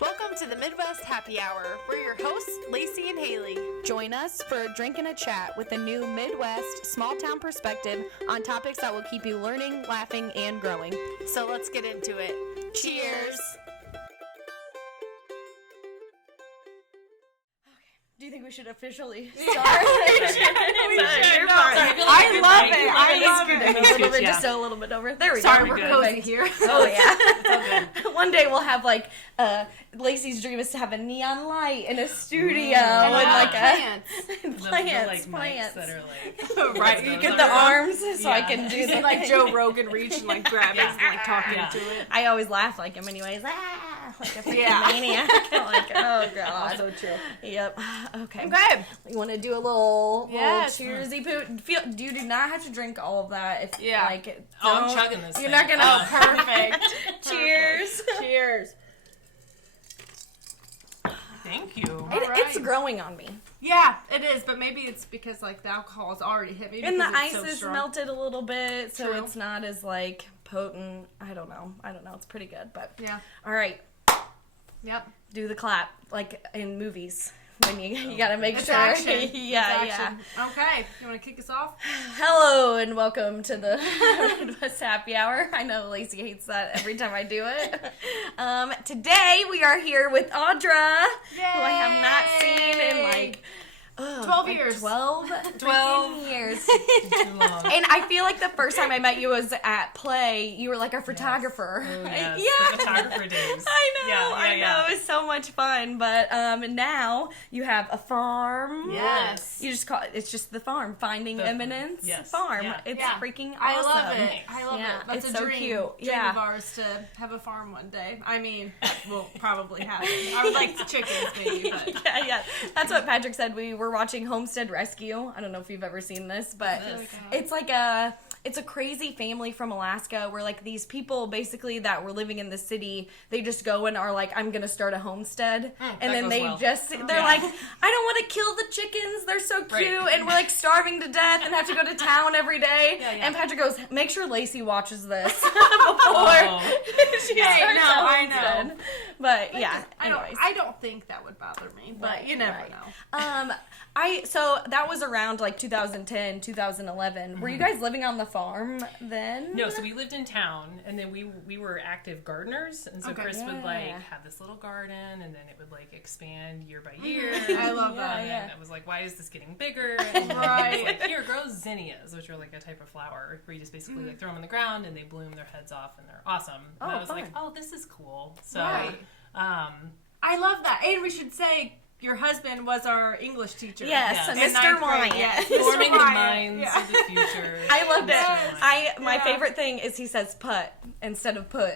Welcome to the Midwest Happy Hour. We're your hosts, Lacey and Haley. Join us for a drink and a chat with a new Midwest small town perspective on topics that will keep you learning, laughing, and growing. So let's get into it. Cheers! Do you think we should officially start? I love it. I love it. A little bit, just a little bit over. There we go. We're cozy here. Oh yeah. It's all good. One day we'll have like Lacey's dream is to have a neon light in a studio and like plants. Plants that are like right. You get the arms so I can do the like Joe Rogan reach and like grab it and like talking to it. I always laugh like him anyways. Like a freaking maniac. Like, oh god. So true. Yep. Okay. You want to do a little cheersy poo? You do not have to drink all of that. If like, I'm chugging this. You're not gonna. Perfect. Cheers. Cheers. Thank you. It's growing on me. Yeah, it is, but maybe it's because like the alcohol has already hit me. And the ice is melted a little bit, so True. it's not as like potent. I don't know. It's pretty good, but yeah. All right. Yep. Do the clap like in movies. When you gotta make it's sure. Action. Yeah. Okay. You want to kick us off? Hello and welcome to the Midwest Happy Hour. I know Lacey hates that every time I do it. Today we are here with Audra, who I have not seen in like 12 years. 12 years. Too long. And I feel like the first time I met you was at Play. You were like a photographer. Yes. Oh, the photographer days. I know. It was so much fun. But now you have a farm. Yes. You just call it's just the farm. Finding Eminence Farm. Yeah. It's freaking awesome. I love it. I love it. That's it's a so dream. cute. Dream of ours to have a farm one day. I mean, we'll probably have it. I would like the chickens maybe, but yeah. That's what Patrick said. We were watching Homestead Rescue. I don't know if you've ever seen this, but it's like it's a crazy family from Alaska where like these people basically that were living in the city, they just go and are like, I'm gonna start a homestead, and then they they're like, I don't want to kill the chickens, they're so cute, and we're like starving to death and have to go to town every day. And Patrick goes, make sure Lacey watches this before she starts a homestead. But yeah, I don't think that would bother me, but you never know. So that was around like 2010, 2011. Mm-hmm. Were you guys living on the farm then? No, so we lived in town, and then we were active gardeners, and so Chris would like have this little garden, and then it would like expand year by year. I love that. And then I was like, why is this getting bigger? And then it was like, here, grow zinnias, which are like a type of flower where you just basically like throw them in the ground, and they bloom their heads off, and they're awesome. And I was like, oh, this is cool. So, I love that. And we should say, your husband was our English teacher. Yes, Mr. Wyatt. Yes. Forming the minds of the future. I loved it. My favorite thing is he says put instead of put.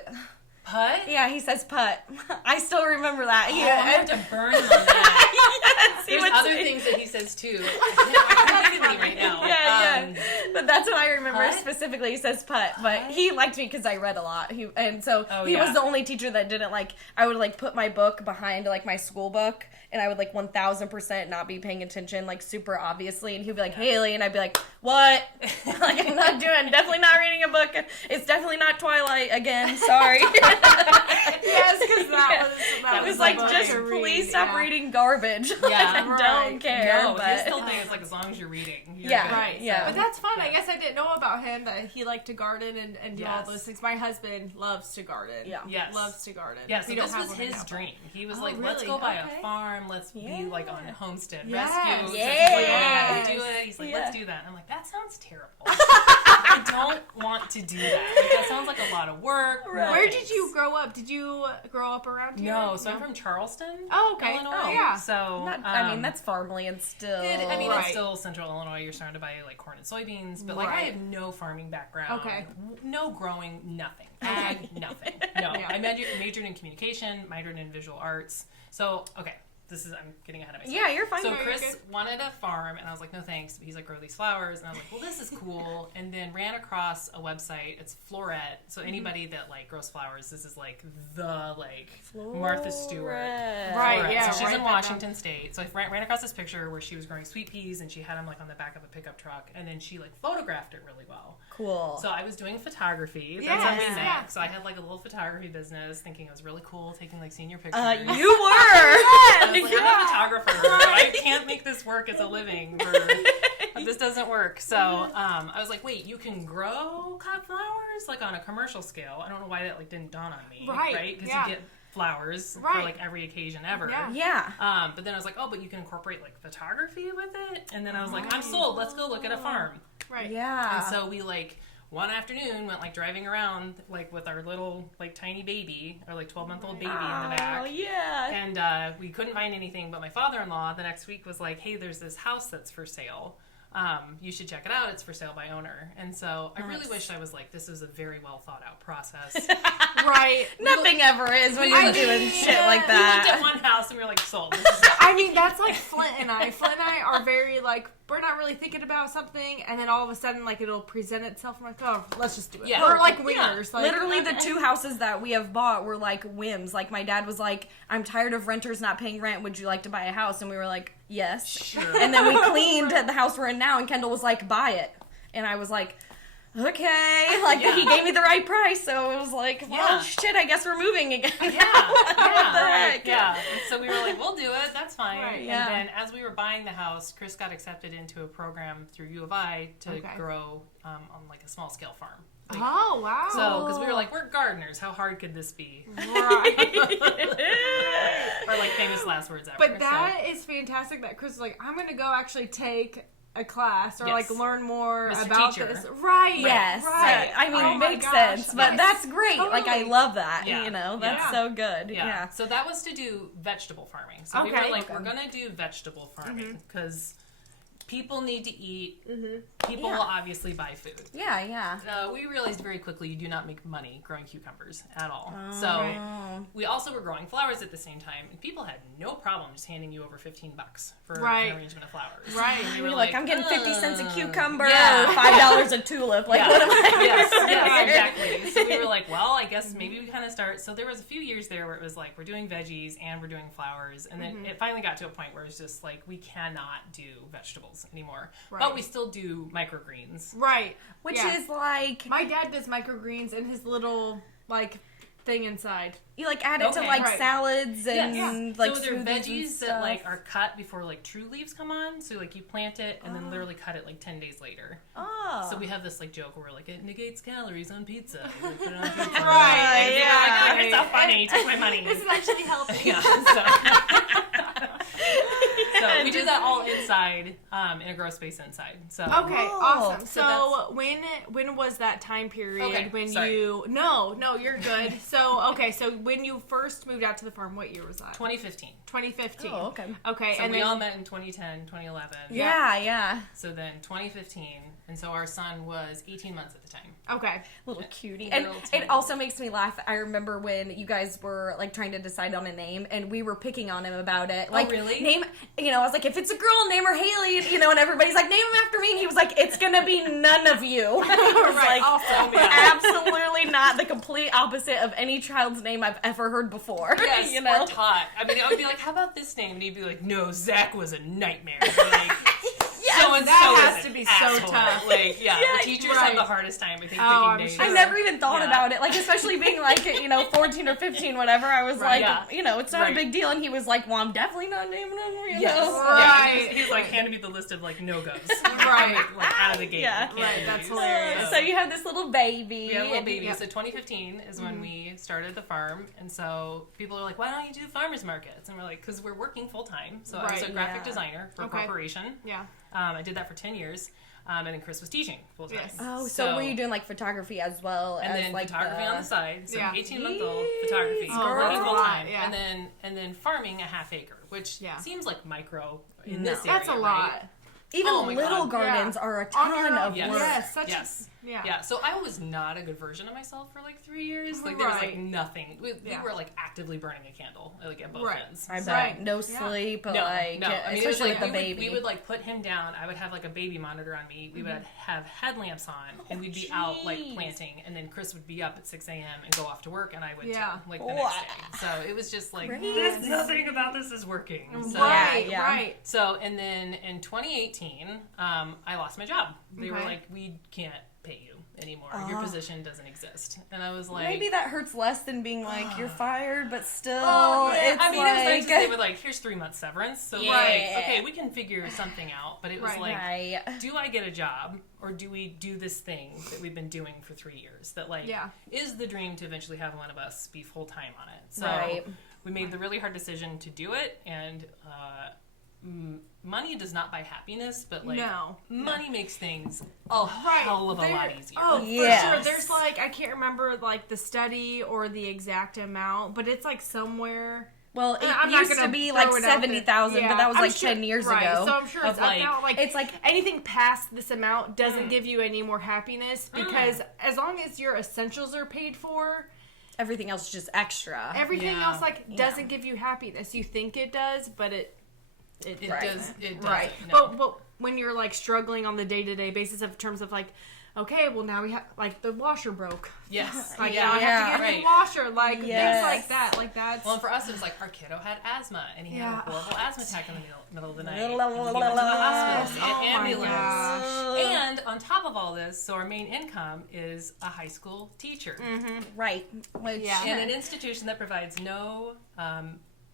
Put? Yeah, he says put. I still remember that. I'm going to burn him on that. Yes, There's other things that he says too. I can't think of right now. Yeah. But that's what I remember put? specifically. He says put. But he liked me because I read a lot. He was the only teacher that didn't like, I would like put my book behind like my school book. And I would like 1000% not be paying attention, like super obviously. And he'd be like, Haley, and I'd be like, what? Like I'm not definitely not reading a book. It's definitely not Twilight again. Sorry. Yes, because that was like, just please stop reading garbage. Yeah, like, I don't care. No, but his whole thing is like as long as you're reading. You're right. good. Yeah, but that's fun. I guess I didn't know about him that he liked to garden and do all those things. My husband loves to garden. Yeah, loves to garden. Yeah, so this was his dream. He was like, let's go buy a farm. Let's be like on homestead rescue. Yeah. Do it. He's like, let's do that. And I'm like, that sounds terrible. I don't want to do that. Like, that sounds like a lot of work. Right. Where did you grow up? Did you grow up around here? No, so I'm from Charleston. Oh, okay. Illinois. Oh, yeah. So I mean, that's farmland still. It's still central Illinois. You're surrounded by like corn and soybeans, but like I have no farming background. Okay. No growing, nothing. Ag, nothing. No. I majored in communication, minored in visual arts. So, okay. I'm getting ahead of myself. Yeah, you're fine. So Chris wanted a farm, and I was like, no thanks. But he's like, grow these flowers, and I was like, well, this is cool. And then ran across a website. It's Floret. So anybody that like grows flowers, this is like the Martha Stewart. Right. Floret. Yeah. So she's in Washington State. So I ran across this picture where she was growing sweet peas, and she had them like on the back of a pickup truck, and then she like photographed it really well. Cool. So I was doing photography. That's how we met. So I had like a little photography business, thinking it was really cool, taking like senior pictures. You were. I was like, I'm a photographer. I can't make this work as a living. This doesn't work. So I was like, wait, you can grow cut flowers like on a commercial scale. I don't know why that like didn't dawn on me. Right? Because you get flowers for like every occasion ever. Yeah. But then I was like, oh, but you can incorporate like photography with it. And then I was like, I'm sold. Let's go look at a farm. Right. Yeah. And so we like one afternoon went like driving around like with our little like tiny baby, our like 12-month-old baby in the back. Oh yeah. And we couldn't find anything, but my father-in-law the next week was like, hey, there's this house that's for sale. You should check it out. It's for sale by owner. And so I really wish I was like, this was a very well thought out process. Right. Nothing ever is when you're doing shit like that. We looked at one house and we were like, sold. I mean, that's like Flint and I. Flint and I are very like, we're not really thinking about something, and then all of a sudden, like, it'll present itself. I'm like, oh, let's just do it. Yeah. We're like wingers. Like, Literally, the two houses that we have bought were like whims. Like, my dad was like, I'm tired of renters not paying rent. Would you like to buy a house? And we were like, yes. Sure. And then we cleaned the house we're in now, and Kendall was like, buy it. And I was like, okay. Like, he gave me the right price, so it was like, well, shit, I guess we're moving again. What the heck? Yeah. And so we were like, we'll do it. That's fine. Right. Yeah. And then as we were buying the house, Chris got accepted into a program through U of I to grow on like a small scale farm. Like, oh, wow. So, because we were like, we're gardeners. How hard could this be? Right. Or like famous last words ever. But that is fantastic that Chris was like, I'm going to go actually take a class or like learn more Mr. about Teacher. this. Right. Yes. Right. I mean, Oh it my makes gosh. sense. But Yes. that's great. Totally. Like, I love that. Yeah. You know, that's Yeah. so good. Yeah. Yeah. So that was to do vegetable farming. So we were Okay. like, we're going to do vegetable farming because people need to eat. People will obviously buy food. Yeah. We realized very quickly you do not make money growing cucumbers at all. So we also were growing flowers at the same time, and people had no problem just handing you over $15 for an arrangement of flowers. Right. And You're were like, I'm getting 50 cents a cucumber or Yeah. $5 a tulip. Like, what am I? Yes, exactly. So we were like, well, I guess maybe we kind of start. So there was a few years there where it was like, we're doing veggies and we're doing flowers. And then it finally got to a point where it's just like, we cannot do vegetables anymore. Right. But we still do microgreens. Right. Which Yeah. is like, My dad does microgreens in his little, like, thing inside. you like add it to Okay. like Right. salads and like so they're smoothies and veggies that stuff. like are cut before like true leaves come on. So like you plant it and then literally cut it like 10 days later. Oh. So we have this like joke where we're like, it negates calories on pizza. We like, put it on pizza. Right, And yeah. people are like, oh, you're so funny. Take my money. This is actually healthy. Yeah, so we do that all inside in a grow space inside. So Okay, Oh, awesome. so So when was that time period Okay, when sorry. you No, you're good. So when you first moved out to the farm, what year was that? 2015. 2015. Oh, okay. Okay, So and we then all met in 2010, 2011. Yeah. So then 2015, and so our son was 18 months at the time. okay. Little cutie. And Little it tiny. also makes me laugh. I remember when you guys were like trying to decide on a name and we were picking on him about it. Like, really? Name, I was like, if it's a girl, name her Haley, and everybody's like, name him after me. And he was like, it's going to be none of you. I was Right, like, awesome. absolutely not. The complete opposite of any child's name I've ever heard before. Yes, Or or Todd. I mean, I would be like, how about this name? And he'd be like, no, Zach was a nightmare. Like, so and that so has is to an be so asshole. tough. Like, Yeah, the teachers right. have the hardest time, I think, I'm picking names. sure. I never even thought Yeah. about it, like, especially being like, 14 or 15, whatever. I was Right, like, yeah. it's not a Right. big deal. And he was like, well, I'm definitely not naming him, Yes. know. Right. Yeah, he's like handing me the list of like no-goes. Right. Like out of the gate. Yeah. Can't Right, do that's these. hilarious. So you have this little baby. We have a little and- baby. Yep. So 2015 is when we started the farm. And so people are like, why don't you do farmers markets? And we're like, because we're working full time. So I was a Right, graphic yeah. designer for a Okay. corporation. Yeah. I did that for 10 years. And then Chris was teaching full time. Yes. Oh, so were you doing like photography as well And as then like photography on the side. So Yeah. 18-month-old photography. Oh, working that's full a lot, time. yeah. And then farming a half acre, which Yeah. seems like micro in this area. That's a lot. Right? Even Oh my little God. gardens Yeah. are a On your ton own. of Yes. work. Yes, such Yes. Yeah, so I was not a good version of myself for like 3 years. Like there was like nothing. We were like actively burning a candle like at both ends. I bet. No sleep, no. I mean, especially like, with the baby. We would like put him down. I would have like a baby monitor on me. We would have headlamps on, and we'd be out like planting. And then Chris would be up at 6 a.m. and go off to work, and I would too, like the next day. So it was just like there's nothing about this is working. So, Right. So and then in 2018, I lost my job. They were like, we can't pay you anymore. Your position doesn't exist. And I was like, maybe that hurts less than being like you're fired, but still. It's I mean, like, it was nice they were like, here's 3 months severance. So like, okay, we can figure something out. But it was like, do I get a job or do we do this thing that we've been doing for 3 years? That like is the dream to eventually have one of us be full time on it. So we made the really hard decision to do it, and money does not buy happiness, but like money makes things a hell of a lot easier. Oh, for sure. There's like, I can't remember like the study or the exact amount, but it's like somewhere. Well, it used to be like 70,000, but that was like 10 years ago. So I'm sure it's up now. Like, it's like anything past this amount doesn't give you any more happiness, because as long as your essentials are paid for, everything else is just extra. Everything else like doesn't give you happiness. You think it does, but it does. Right. No. But when you're like struggling on the day-to-day basis of terms of like, okay, well now we have like the washer broke. Yes. Like now I have to get a new washer. Like things like that. Like that's. Well, and for us it was like our kiddo had asthma and he had a horrible asthma attack in the middle of the night. And he went to the hospital, ambulance. And on top of all this, so our main income is a high school teacher. Right. In an institution that provides no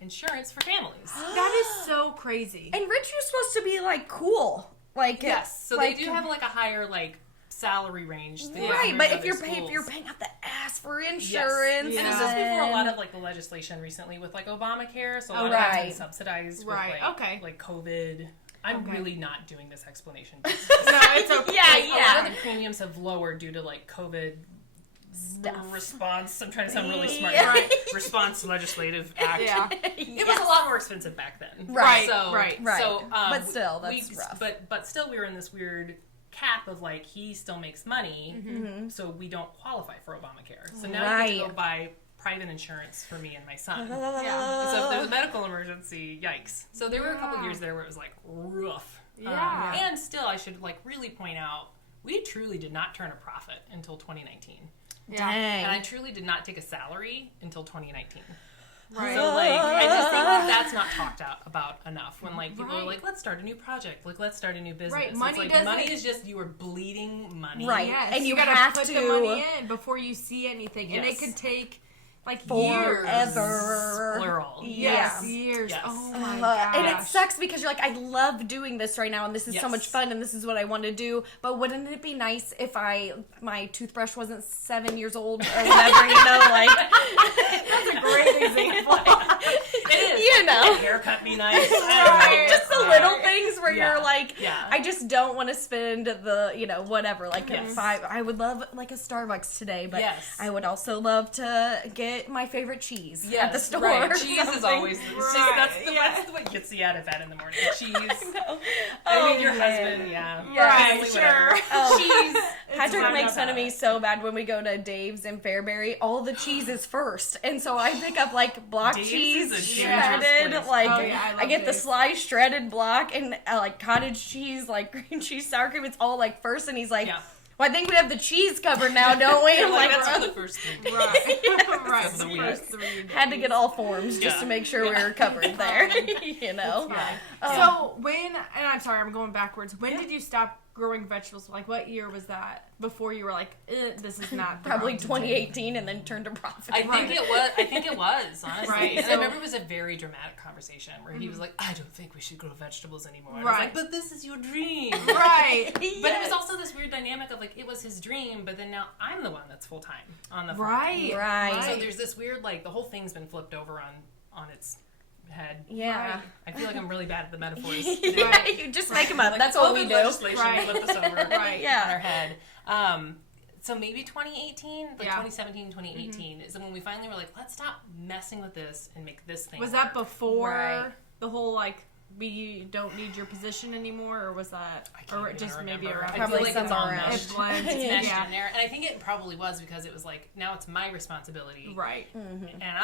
insurance for families. That is so crazy. And Rich was supposed to be like cool. Like so like, they do have like a higher like salary range. Right, but if you're paying out the ass for insurance. And this is before a lot of like the legislation recently with like Obamacare, so a lot of that's been subsidized with like COVID. I'm really not doing this explanation. No, it's okay. A lot of the premiums have lowered due to like COVID response. I'm trying to sound really smart. Response legislative act. It was a lot more expensive back then. Right. So, but still, that's rough. But still, we were in this weird cap of like he still makes money, so we don't qualify for Obamacare. So now you have to go buy private insurance for me and my son. So if there's a medical emergency, yikes. So there were a couple years there where it was like rough. And still, I should like really point out, we truly did not turn a profit until 2019. Dang. And I truly did not take a salary until 2019. Right. So like, I just think that's not talked about enough. When like people are like, let's start a new project, like let's start a new business. Right. Money is just, you are bleeding money. Right. Yes. And you gotta have put to the money in before you see anything, and it could take like forever. Plural. Years. Yes. Oh my gosh. And it sucks because you're like, I love doing this right now, and this is so much fun, and this is what I want to do. But wouldn't it be nice if my toothbrush wasn't 7 years old or whatever? You know, like that's a great example. It is. You know, a haircut be nice. Just the little things where you're like, I just don't want to spend the whatever like $5. I would love like a Starbucks today, but I would also love to get my favorite cheese at the store. Right. Cheese is always that's what gets you out of bed in the morning. Cheese. I mean, your husband, family, whatever. Cheese. Patrick makes fun of me so bad when we go to Dave's in Fairbury. All the cheese is first, and so I pick up like block cheese shredded. Like I get the sliced shredded block, and like cottage cheese, like green cheese, sour cream. It's all like first, and he's like. Well, I think we have the cheese covered now, don't we? I'm like, that's for the first three. Right. Had to get all forms just to make sure we were covered there. So when, and I'm sorry, I'm going backwards. When did you stop growing vegetables? Like, what year was that? Before you were like, this is not probably 2018, and then turned to profit. I think it was honestly. Right. And I remember it was a very dramatic conversation where he was like, "I don't think we should grow vegetables anymore." And I was like, "But this is your dream." Right. But it was also this weird dynamic of like, it was his dream, but then now I'm the one that's full time on the farm. Right. So there's this weird like, the whole thing's been flipped over on its head. Yeah. Right. I feel like I'm really bad at the metaphors. You just make them up. Like, that's all we do. Legislation flip this over on our head. So maybe 2018, like 2017, 2018 is when we finally were like, let's stop messing with this and make this thing Was that before the whole like we don't need your position anymore, or was that, or just maybe around? Probably like some around. It blends. It's meshed in there, and I think it probably was because it was like now it's my responsibility, right? Mm-hmm. And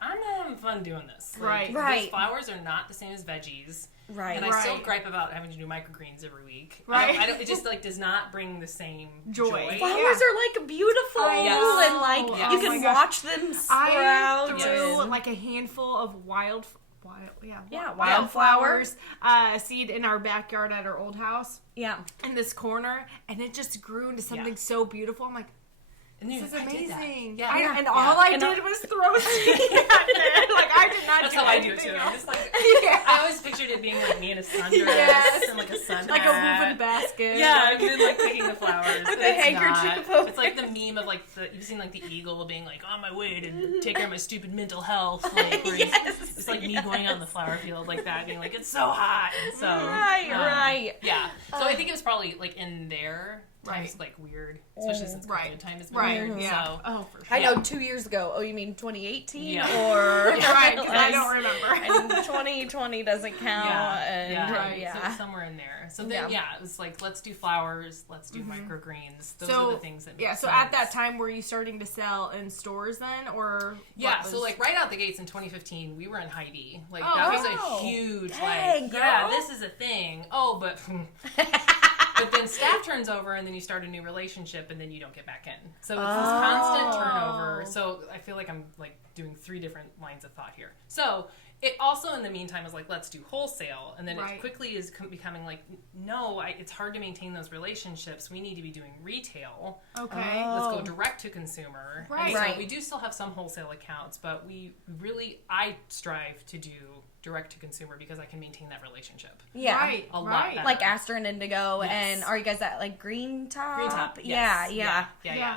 I'm not having fun doing this, right? Those flowers are not the same as veggies, right? And I still gripe about having to do microgreens every week, right? I don't, it just like does not bring the same joy. Flowers are like beautiful, and like you can watch them sprout. I threw like a handful of wildflowers, seed in our backyard at our old house. Yeah. In this corner, and it just grew into something so beautiful. I'm like, this is amazing. And all I did was throw seed at it. Like, I did not That's do how I do it, too. Just like, I always pictured it being like me in a sundress and like a sun like hat. a woven basket. Yeah, and then like picking the flowers. With a handkerchief. It's like the meme of like you've seen like the eagle being like on my way to take care of my stupid mental health. Like, it's like me going out in the flower field like that, being like, it's so hot. And so right. Yeah. So I think it was probably like in there. Time's like weird, especially since COVID time has been weird. Yeah. So, for sure. I know 2 years ago. Oh, you mean 2018? Yeah. Or right? Because I don't remember. And 2020 doesn't count. So somewhere in there. So then, it was like, let's do flowers, let's do microgreens. Those are the things that make sense. So at that time, were you starting to sell in stores then, or? Yeah. So like right out the gates in 2015, we were in Hy-Vee. Like that was a huge this is a thing. Oh, but. But then staff turns over, and then you start a new relationship, and then you don't get back in. So it's this constant turnover. So I feel like I'm like doing 3 different lines of thought here. So it also, in the meantime, is like, let's do wholesale, and then it quickly is becoming like, no, it's hard to maintain those relationships. We need to be doing retail. Okay, let's go direct to consumer. Right. So we do still have some wholesale accounts, but I strive to do direct to consumer because I can maintain that relationship. Yeah. A lot better. Like Aster and Indigo. And are you guys at like Green Top? Green Top. Yes. Yeah.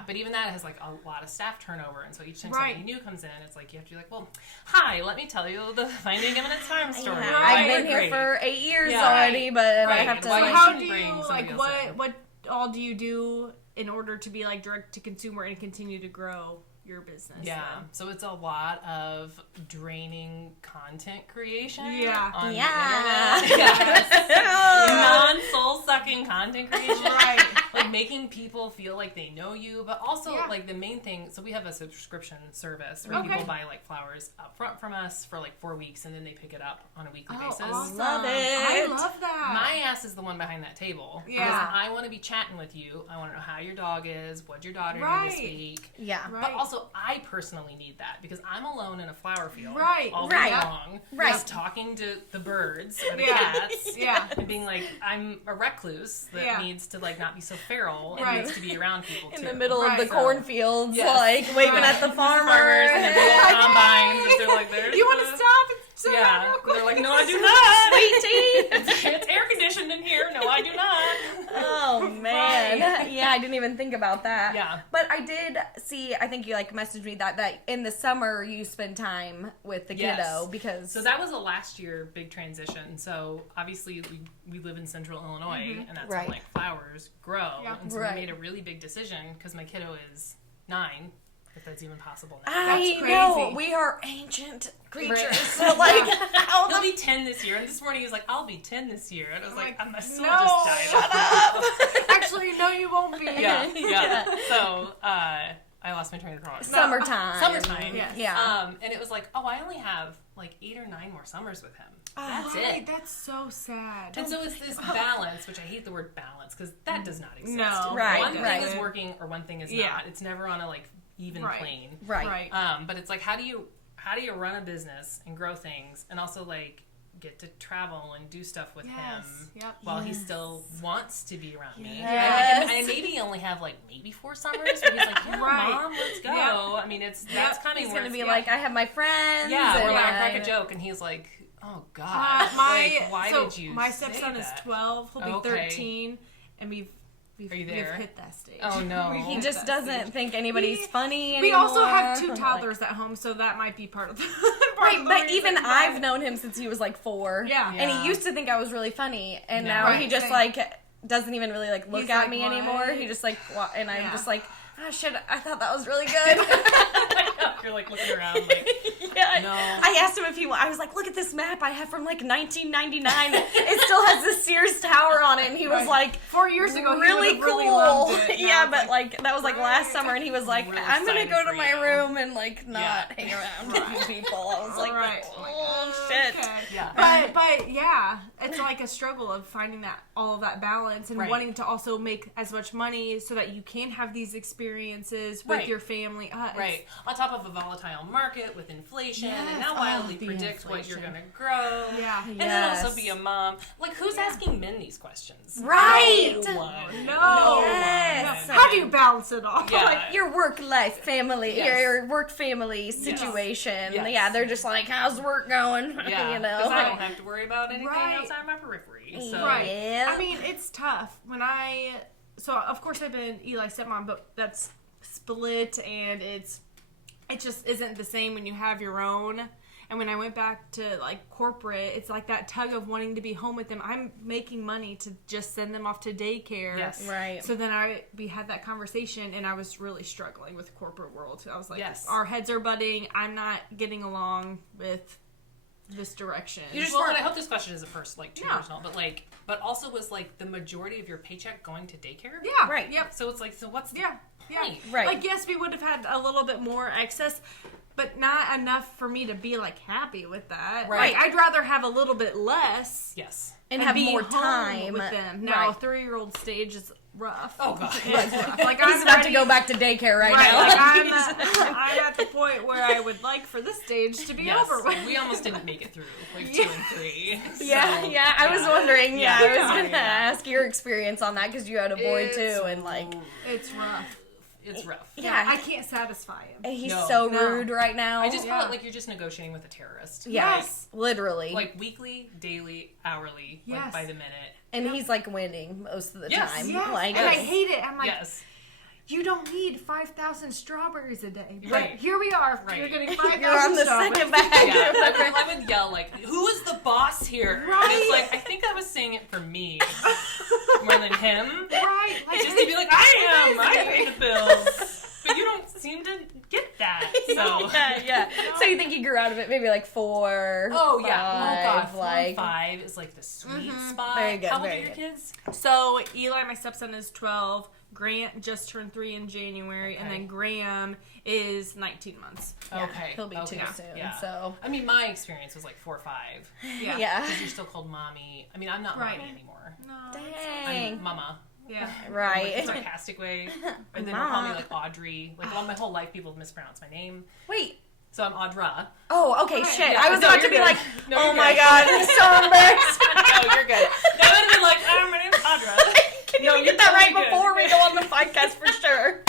But even that has like a lot of staff turnover, and so each time somebody new comes in, it's like you have to be like, well, hi, let me tell you the Finding Eminence Farm story. Yeah. I've been here for 8 years already, but I have to. So how do you like what all do you do in order to be like direct to consumer and continue to grow your business? Yeah. So it's a lot of draining content creation. On the internet. Non-soul sucking content creation. Right. Like making people feel like they know you, but also like the main thing. So we have a subscription service where people buy like flowers up front from us for like 4 weeks, and then they pick it up on a weekly basis. Awesome. Love it. I love that. My ass is the one behind that table. Yeah. Because I want to be chatting with you. I want to know how your dog is, what'd your daughter do this week. Yeah. But also, I personally need that because I'm alone in a flower field all day long, just talking to the birds or the cats, and being like, I'm a recluse that needs to like not be so feral and needs to be around people too. In the middle of the cornfields, like waving at the farmers and their little combines, and they're like, "There's you want to stop and say that real quick?" They're like, "No, I do not, sweetie. It's air conditioned in here. No, I do not." Oh man, yeah, I didn't even think about that. Yeah, but I did see. I think you like messaged me that in the summer you spend time with the kiddo because. So that was a last year big transition. So obviously we live in Central Illinois, and that's when like flowers grow. And so we made a really big decision because my kiddo is 9. If that's even possible now. I know. We are ancient creatures. So like, he'll be 10 this year. And this morning he was like, I'll be 10 this year. And I was like, my soul no, just died. Shut up. Actually, no, you won't be. Yeah. So, I lost my train of thought. Summertime. Yes. Yeah. And it was like, I only have like 8 or 9 more summers with him. That's it. That's so sad. And so it's this balance, which I hate the word balance because that does not exist. No. One thing is working or one thing is not. It's never on a like even plane. Right. But it's like, how do you run a business and grow things and also like get to travel and do stuff with him while he still wants to be around me. And maybe only have like maybe 4 summers where he's like, Mom, let's go. I mean, that's coming. He's gonna be like, I have my friends. Yeah, or like I crack a joke and he's like, oh God, why did you? My stepson is 12. He'll be 13, and we've Are you there? We've hit that stage. Oh no, he just doesn't think anybody's funny anymore. We also have 2 toddlers at home, so that might be part of the but even I've known him since he was like 4. Yeah. And he used to think I was really funny, and now he just like doesn't even really like look at me anymore. He just like and I'm just like, oh shit, I thought that was really good. You're like looking around like, yeah, No. I asked him if I was like, look at this map I have from like 1999. It still has the Sears Tower on it. And he was like, 4 years ago, really he cool. really loved it. Yeah, but like, that was like last summer. And he was like, Really I'm going to go to excited my for you. room and like not hang around with you people. I was like, oh shit. Okay. Yeah. But yeah, it's like a struggle of finding all of that balance and wanting to also make as much money so that you can have these experiences with your family. Right. On top of a volatile market with inflation and now wildly predict what you're going to grow. Yeah. And then also be a mom. Like, who's asking men these questions? Right. No one. No. Yes. How do you balance it all? Yeah. Like your work-life family, Yes. your work-family situation. Yes. Yeah, they're just like, how's work going? Yeah. You know? Because I don't have to worry about anything Right. outside my periphery. So. Right. Yeah. I mean, it's tough. So of course I've been Eli's stepmom, but that's split and it just isn't the same when you have your own. And when I went back to like corporate, it's like that tug of wanting to be home with them. I'm making money to just send them off to daycare. Yes. Right. So then we had that conversation and I was really struggling with the corporate world. I was like, Yes. our heads are butting. I'm not getting along with this direction. And I hope this question isn't too personal, but also was like the majority of your paycheck going to daycare? Yeah. Right. Yep. So it's like, so what's the Yeah. point? Right. Like, yes, we would have had a little bit more excess, but not enough for me to be, like, happy with that. Right. Like, I'd rather have a little bit less. Yes. and have be more home time with them. Now, Right. 3-year-old stage is rough. Oh, God. It's rough. Like, He's I'm about ready to go back to daycare right Right, now. like, I'm at the point where I would like for this stage to be Yes. over with. We almost didn't make it through, like 2 and 3. Yeah, So, yeah. I was wondering. Yeah, I was gonna Yeah. ask your experience on that because you had a boy It's- too, and like, It's rough. It's rough. yeah, I can't satisfy him. he's No. so No. rude right now. I just Yeah. felt like you're just negotiating with a terrorist. yes, literally. Like weekly, daily, hourly, like Yes. by the minute. and he's like winning most of the Yes. time. Yes. Like, And I hate it. I'm like, Yes. you don't need 5,000 strawberries a day. But Right. here we are. Right. You're getting 5,000 you're on the strawberries. second bag. Yeah, I would yell like, "Who is the boss here?" And Right. it's like, I think I was saying it for me more than him. Right. Like, Just to be like, I pay the bills, but you don't seem to get that. So, yeah. So you think he grew out of it maybe like 4? oh yeah, 5, oh god, 4 like and 5 is like the sweet spot. Very good, How old very are your good. kids? So Eli, my stepson, is 12. Grant just turned 3 in January, and Okay. then Graham is 19 months. Okay, he'll be 2 okay. soon. Yeah. So I mean, my experience was like 4 or 5. yeah. Because you're still called mommy. I mean, I'm not Right. mommy anymore. No. Dang. I'm mama. Yeah. Like a Right. sarcastic way. And then they'll call me like Audrey. Like all my whole life, people have mispronounced my name. Wait. So I'm Audra. Oh, okay. Right. Shit. Yeah, I was no, about to you're be good. like, No, oh you're my good. god, I'm so embarrassed. No, you're good. That would have been like, my name's Audra. Can No, you you're get that right totally good. before we go on the podcast for sure?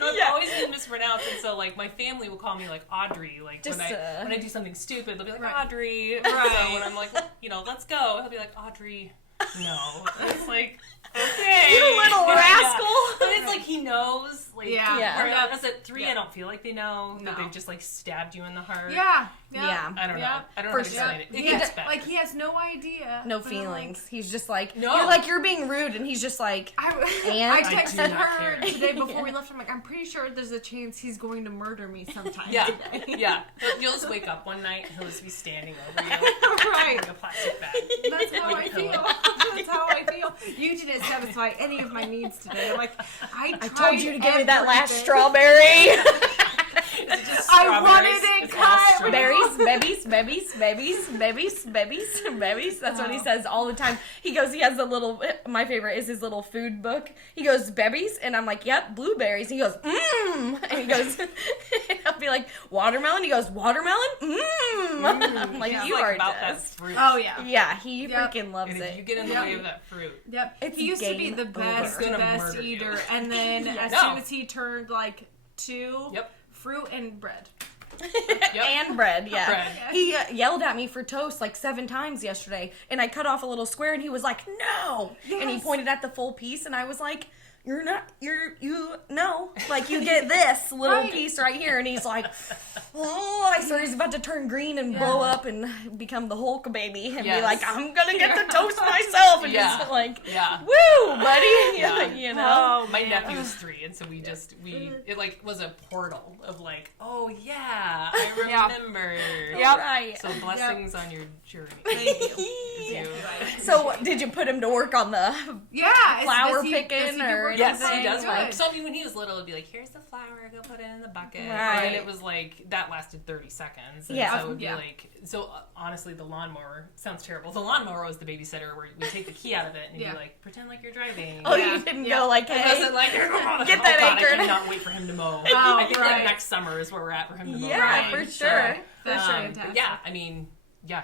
No, it's always been mispronounced, and so like my family will call me like Audrey. Like Just, when I do something stupid, they'll be like Right. Audrey. Right. So when I'm like, let's go, he'll be like Audrey. No, and it's like okay, You little rascal. But it's like he knows. Like Yeah. Yeah. Whereas at 3, Yeah. I don't feel like they know that No. they've just like stabbed you in the heart. Yeah. Yeah. I don't know. Yeah. I don't For know how to sure. explain it. It He gets does- better. like, he has no idea. No But I'm feelings. He's just like, No. you're being rude, and he's just like, I And? I I do texted not her care. today before we left. I'm like, I'm pretty sure there's a chance he's going to murder me sometime yeah, today. yeah. You'll just wake up one night and he'll just be standing over you Right. like a plastic bag. That's how With I a pillow. feel. That's how I feel. You didn't satisfy any of my needs today. I'm like, I told you to give me that last everything. strawberry. Is it just I strawberries? wanted it It's all cut. strawberries. Babies. That's what he says all the time. He goes, he has the little, my favorite is his little food book. He goes, babies, and I'm like, yep, blueberries. He goes, and he goes, I'll be like, watermelon. He goes, watermelon? I'm like, Yeah. you It's are about that just. fruit. Oh yeah. Yeah, he Yep. freaking loves And if it. you get in the Yep. way of that fruit, Yep. It's He used to be game the over. best, He's gonna best murder you. eater, and then as No. soon as he turned like 2, Yep. fruit and bread. And bread, yeah. Bread. He yelled at me for toast like 7 times yesterday, and I cut off a little square, and he was like, no! And he Yes. pointed at the full piece, and I was like, like you get this little piece right here, and he's like, oh, I swear he's about to turn green and blow up and become the Hulk baby and be like, I'm gonna get the toast myself, and just like, woo, buddy, you know. My nephew's 3, and so it like was a portal of like, oh yeah, I remember. Right. So blessings on your journey. Thank you. So did you put him to work on the flower picking, or? Yes, he does work. So I mean, when he was little, it'd be like, here's the flour, go put it in the bucket. Right. And it was like, that lasted 30 seconds. And so it would be like, so honestly, the lawnmower sounds terrible. The lawnmower was the babysitter where we take the key out of it and you'd be like, pretend like you're driving. Oh, you didn't go like, hey, I wasn't like, get that acre. I cannot wait for him to mow. I think like next summer is where we're at for him to mow. Yeah, for sure. That's fantastic. Yeah, I mean,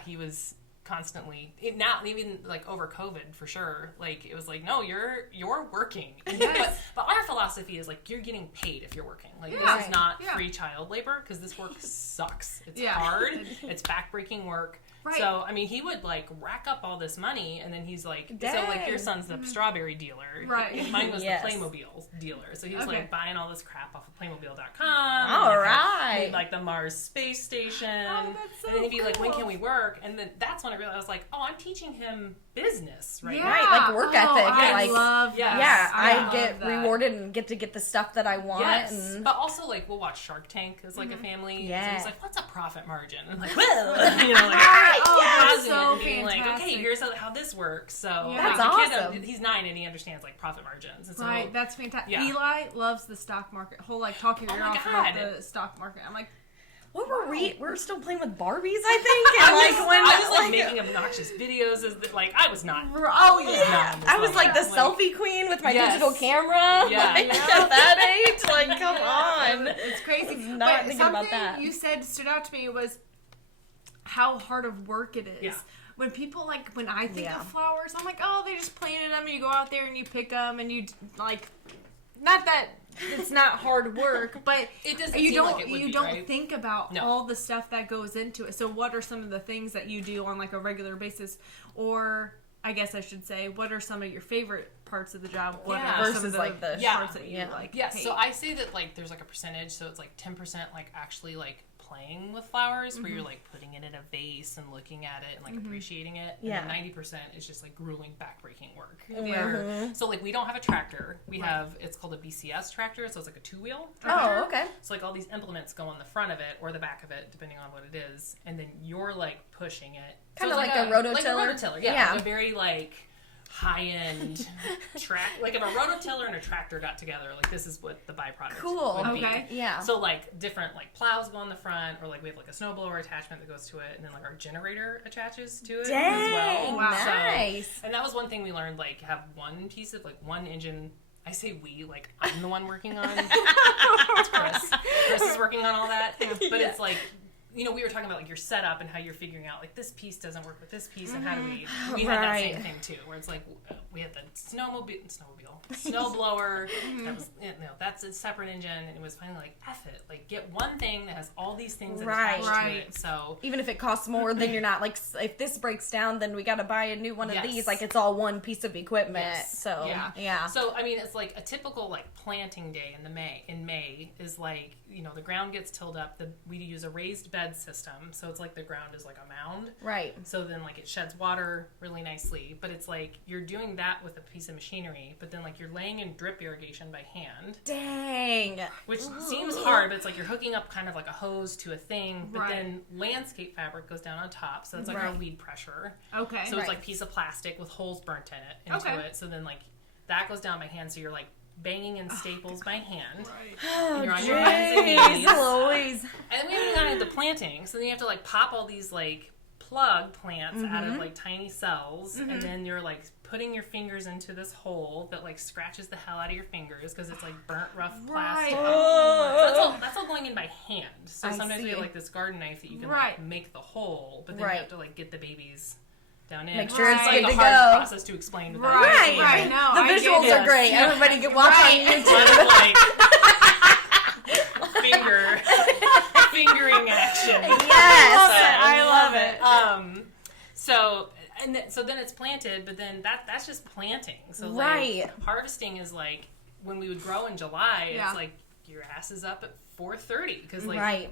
he was constantly now, even like over COVID for sure, like it was like, no, you're working. But our philosophy is like, you're getting paid if you're working. Like this is not free child labor, because this work sucks. It's hard. It's backbreaking work. Right. So, I mean, he would, like, rack up all this money, and then he's like, so, like, your son's the strawberry dealer. Right. Mine was the Playmobil dealer. So he was, like, buying all this crap off of Playmobil.com. All right. Like, the Mars space station. Oh, that's so and then he'd be cool. like, when can we work? And then that's when I realized, I was like, oh, I'm teaching him business right now. Right, like work ethic. I like, love that. Yeah, I love get that. rewarded and get to get the stuff that I want. Yes, and... but also, like, we'll watch Shark Tank as, like, a family. Yeah. So he's like, what's a profit margin? And I'm like, well, you know, like, that's so and being fantastic. like, okay, here's how this works. So That's like, the awesome. kid, he's 9 and he understands like profit margins. And so, Right, that's fantastic. Yeah. Eli loves the stock market. Whole like talking your ear off about the stock market. I'm like, what were we? We're still playing with Barbies, I think. And I was like making obnoxious videos. Like I was not. Oh yeah, I was like the selfie queen with my digital camera. Yeah, like, at that age, like come on, it's crazy. Not thinking about that. You said stood out to me was how hard of work it is. Yeah. When people when I think of flowers, I'm like, oh, they just planted them and you go out there and you pick them and you like, not that it's not hard work, but it doesn't you seem don't like it would you be, don't right? think about all the stuff that goes into it. So what are some of the things that you do on like a regular basis, or I guess I should say, what are some of your favorite parts of the job? What are some of the like the parts that you like? Yeah, so I say that like there's like a percentage, so it's like 10% like actually like playing with flowers, where you're like putting it in a vase and looking at it and like appreciating it. And then 90% is just like grueling, backbreaking work. So like we don't have a tractor. We have, it's called a BCS tractor, so it's like a 2-wheel tractor. Oh, okay. So like all these implements go on the front of it or the back of it, depending on what it is, and then you're like pushing it. Kind of so like a rototiller. Like a rototiller, yeah. Like a very like high-end track, like if a rototiller and a tractor got together, like this is what the byproduct would be. Yeah. So like different like plows go on the front, or like we have like a snowblower attachment that goes to it, and then like our generator attaches to it as well. Wow. Nice. So, and that was one thing we learned, like have one piece of like one engine. I say we, like I'm the one working on it's Chris. Chris is working on all that. But it's like, you know, we were talking about like your setup and how you're figuring out like this piece doesn't work with this piece, and how do we had that same thing too, where it's like we had the snowblower that was, you know, that's a separate engine, and it was finally like F it, like get one thing that has all these things attached to it. So even if it costs more, then you're not like, if this breaks down, then we got to buy a new one of these. Like it's all one piece of equipment. So yeah. So I mean, it's like a typical like planting day in May is like, you know, the ground gets tilled up. We use a raised bed system, so it's like the ground is like a mound. Right. So then like it sheds water really nicely, but it's like you're doing that with a piece of machinery, but then like you're laying in drip irrigation by hand. Dang. Which seems hard, but it's like you're hooking up kind of like a hose to a thing, but then landscape fabric goes down on top, so it's like our weed pressure. Okay. So it's like a piece of plastic with holes burnt in it into it. So then like that goes down by hand, so you're like banging in staples by hand. And you're on your hands and knees. Louise. And we haven't gotten into planting, so then you have to like pop all these like plug plants out of like tiny cells, and then you're like putting your fingers into this hole that like scratches the hell out of your fingers because it's like burnt rough plastic. So that's all going in by hand. So sometimes we have like this garden knife that you can like make the hole, but then you have to like get the babies down in. Make sure it's like good a to hard go. process to explain. Right. No, the visuals are great. Everybody can watch on YouTube. Like fingering action. Yes, I love it. So then it's planted, but then that's just planting. So right. like harvesting is like when we would grow in July, it's like your ass is up at 4:30 because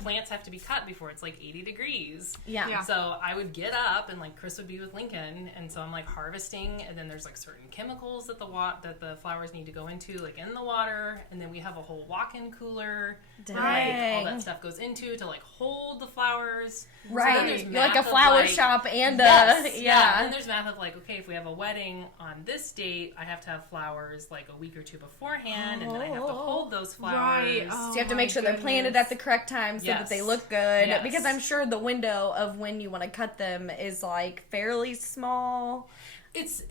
plants have to be cut before it's like 80 degrees. Yeah. So I would get up and like Chris would be with Lincoln, and so I'm like harvesting, and then there's like certain chemicals that the flowers need to go into, like in the water, and then we have a whole walk-in cooler. Dang. Like all that stuff goes into to like hold the flowers. Right. So you're like a flower shop and And then there's math of like, okay, if we have a wedding on this date, I have to have flowers like a week or two beforehand, and then I have to hold those flowers. Right. So you have to make sure they're planted at the correct time so that they look good. Yes. Because I'm sure the window of when you want to cut them is like fairly small. It's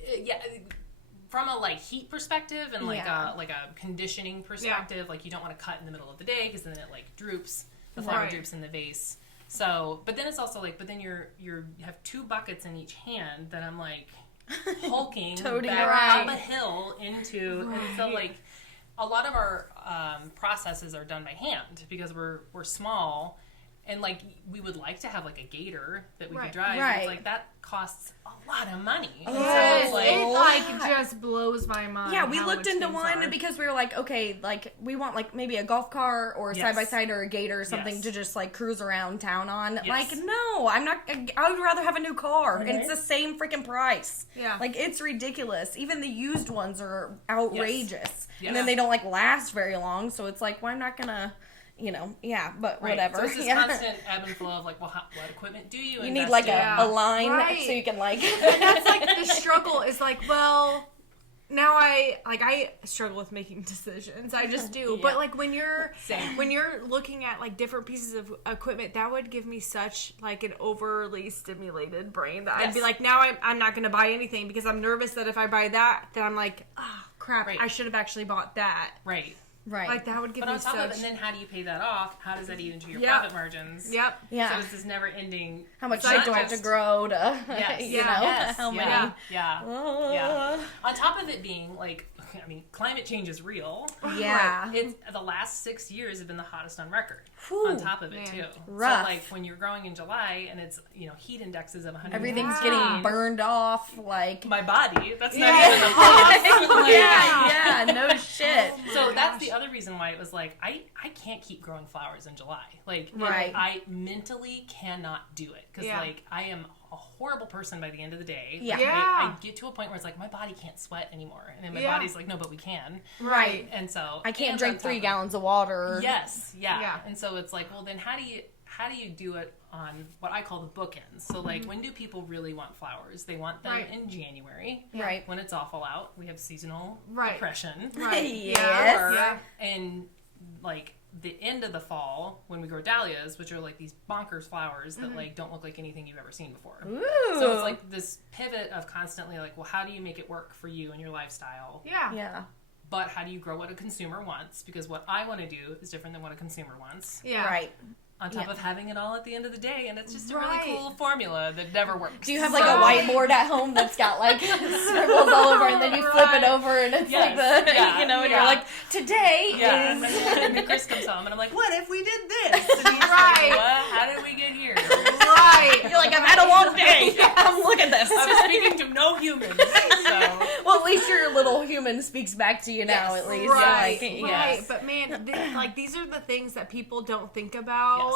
from a like heat perspective and like a conditioning perspective, like you don't want to cut in the middle of the day because then it like droops. The flower droops in the vase. So, but then it's also like, but then you have 2 buckets in each hand that I'm like hulking back up a hill into, and so like a lot of our processes are done by hand because we're small. And, like, we would like to have, like, a gator that we could drive. But it's like, that costs a lot of money. Yes, it just blows my mind. Yeah, we looked into one because we were like, okay, like, we want, like, maybe a golf car or a side-by-side or a gator or something to just, like, cruise around town on. Yes. Like, no, I would rather have a new car. And it's the same freaking price. Yeah. Like, it's ridiculous. Even the used ones are outrageous. Yes. And then they don't, like, last very long. So it's like, well, I'm not gonna... but whatever. So it's this constant ebb and flow of like, well, what equipment do you need like a line so you can like... And that's like the struggle is like, well, now I struggle with making decisions. I just do. But like when you're looking at like different pieces of equipment, that would give me such like an overly stimulated brain that I'd be like, now I'm not going to buy anything because I'm nervous that if I buy that, then I'm like, oh crap, I should have actually bought that. Right. Like that would give me such... But on top of it, and then how do you pay that off? How does that eat into your profit margins? Yep. Yeah. So it's this never-ending... How much shit do I have to grow to... How many? Yeah. On top of it being, like... I mean, climate change is real. Yeah. It's, the last 6 years have been the hottest on record. Whew, on top of it, too. Rough. So, like, when you're growing in July and it's, heat indexes of 100. Everything's getting burned off, like... My body. That's not even the hot. No shit. So that's the other reason why it was like, I can't keep growing flowers in July. Like, I mentally cannot do it. Because, like, I am a horrible person by the end of the day. Yeah. I get to a point where it's like, my body can't sweat anymore. And then my body's like, no, but we can. Right. And so... I can't drink 3 gallons of water. Yes. Yeah. And so it's like, well, then how do you do it on what I call the bookends? So, like, when do people really want flowers? They want them in January. Right. When it's awful out. We have seasonal depression. Right. Yes. And, like... the end of the fall when we grow dahlias, which are like these bonkers flowers that like don't look like anything you've ever seen before. Ooh. So it's like this pivot of constantly like, well, how do you make it work for you and your lifestyle? Yeah. But how do you grow what a consumer wants? Because what I want to do is different than what a consumer wants. Yeah. Right. On top of having it all at the end of the day, and it's just a really cool formula that never works. Do you have like a whiteboard at home that's got like scribbles all over, and then you flip it over, and it's like the and you're like, today is. And then Chris comes home, and I'm like, what if we did this? And he's like, what? How did we get here? Right. You're like, I've had a long day. Look at this. I'm speaking to no humans. So. Well, at least your little human speaks back to you now. At least, right. But man, these are the things that people don't think about.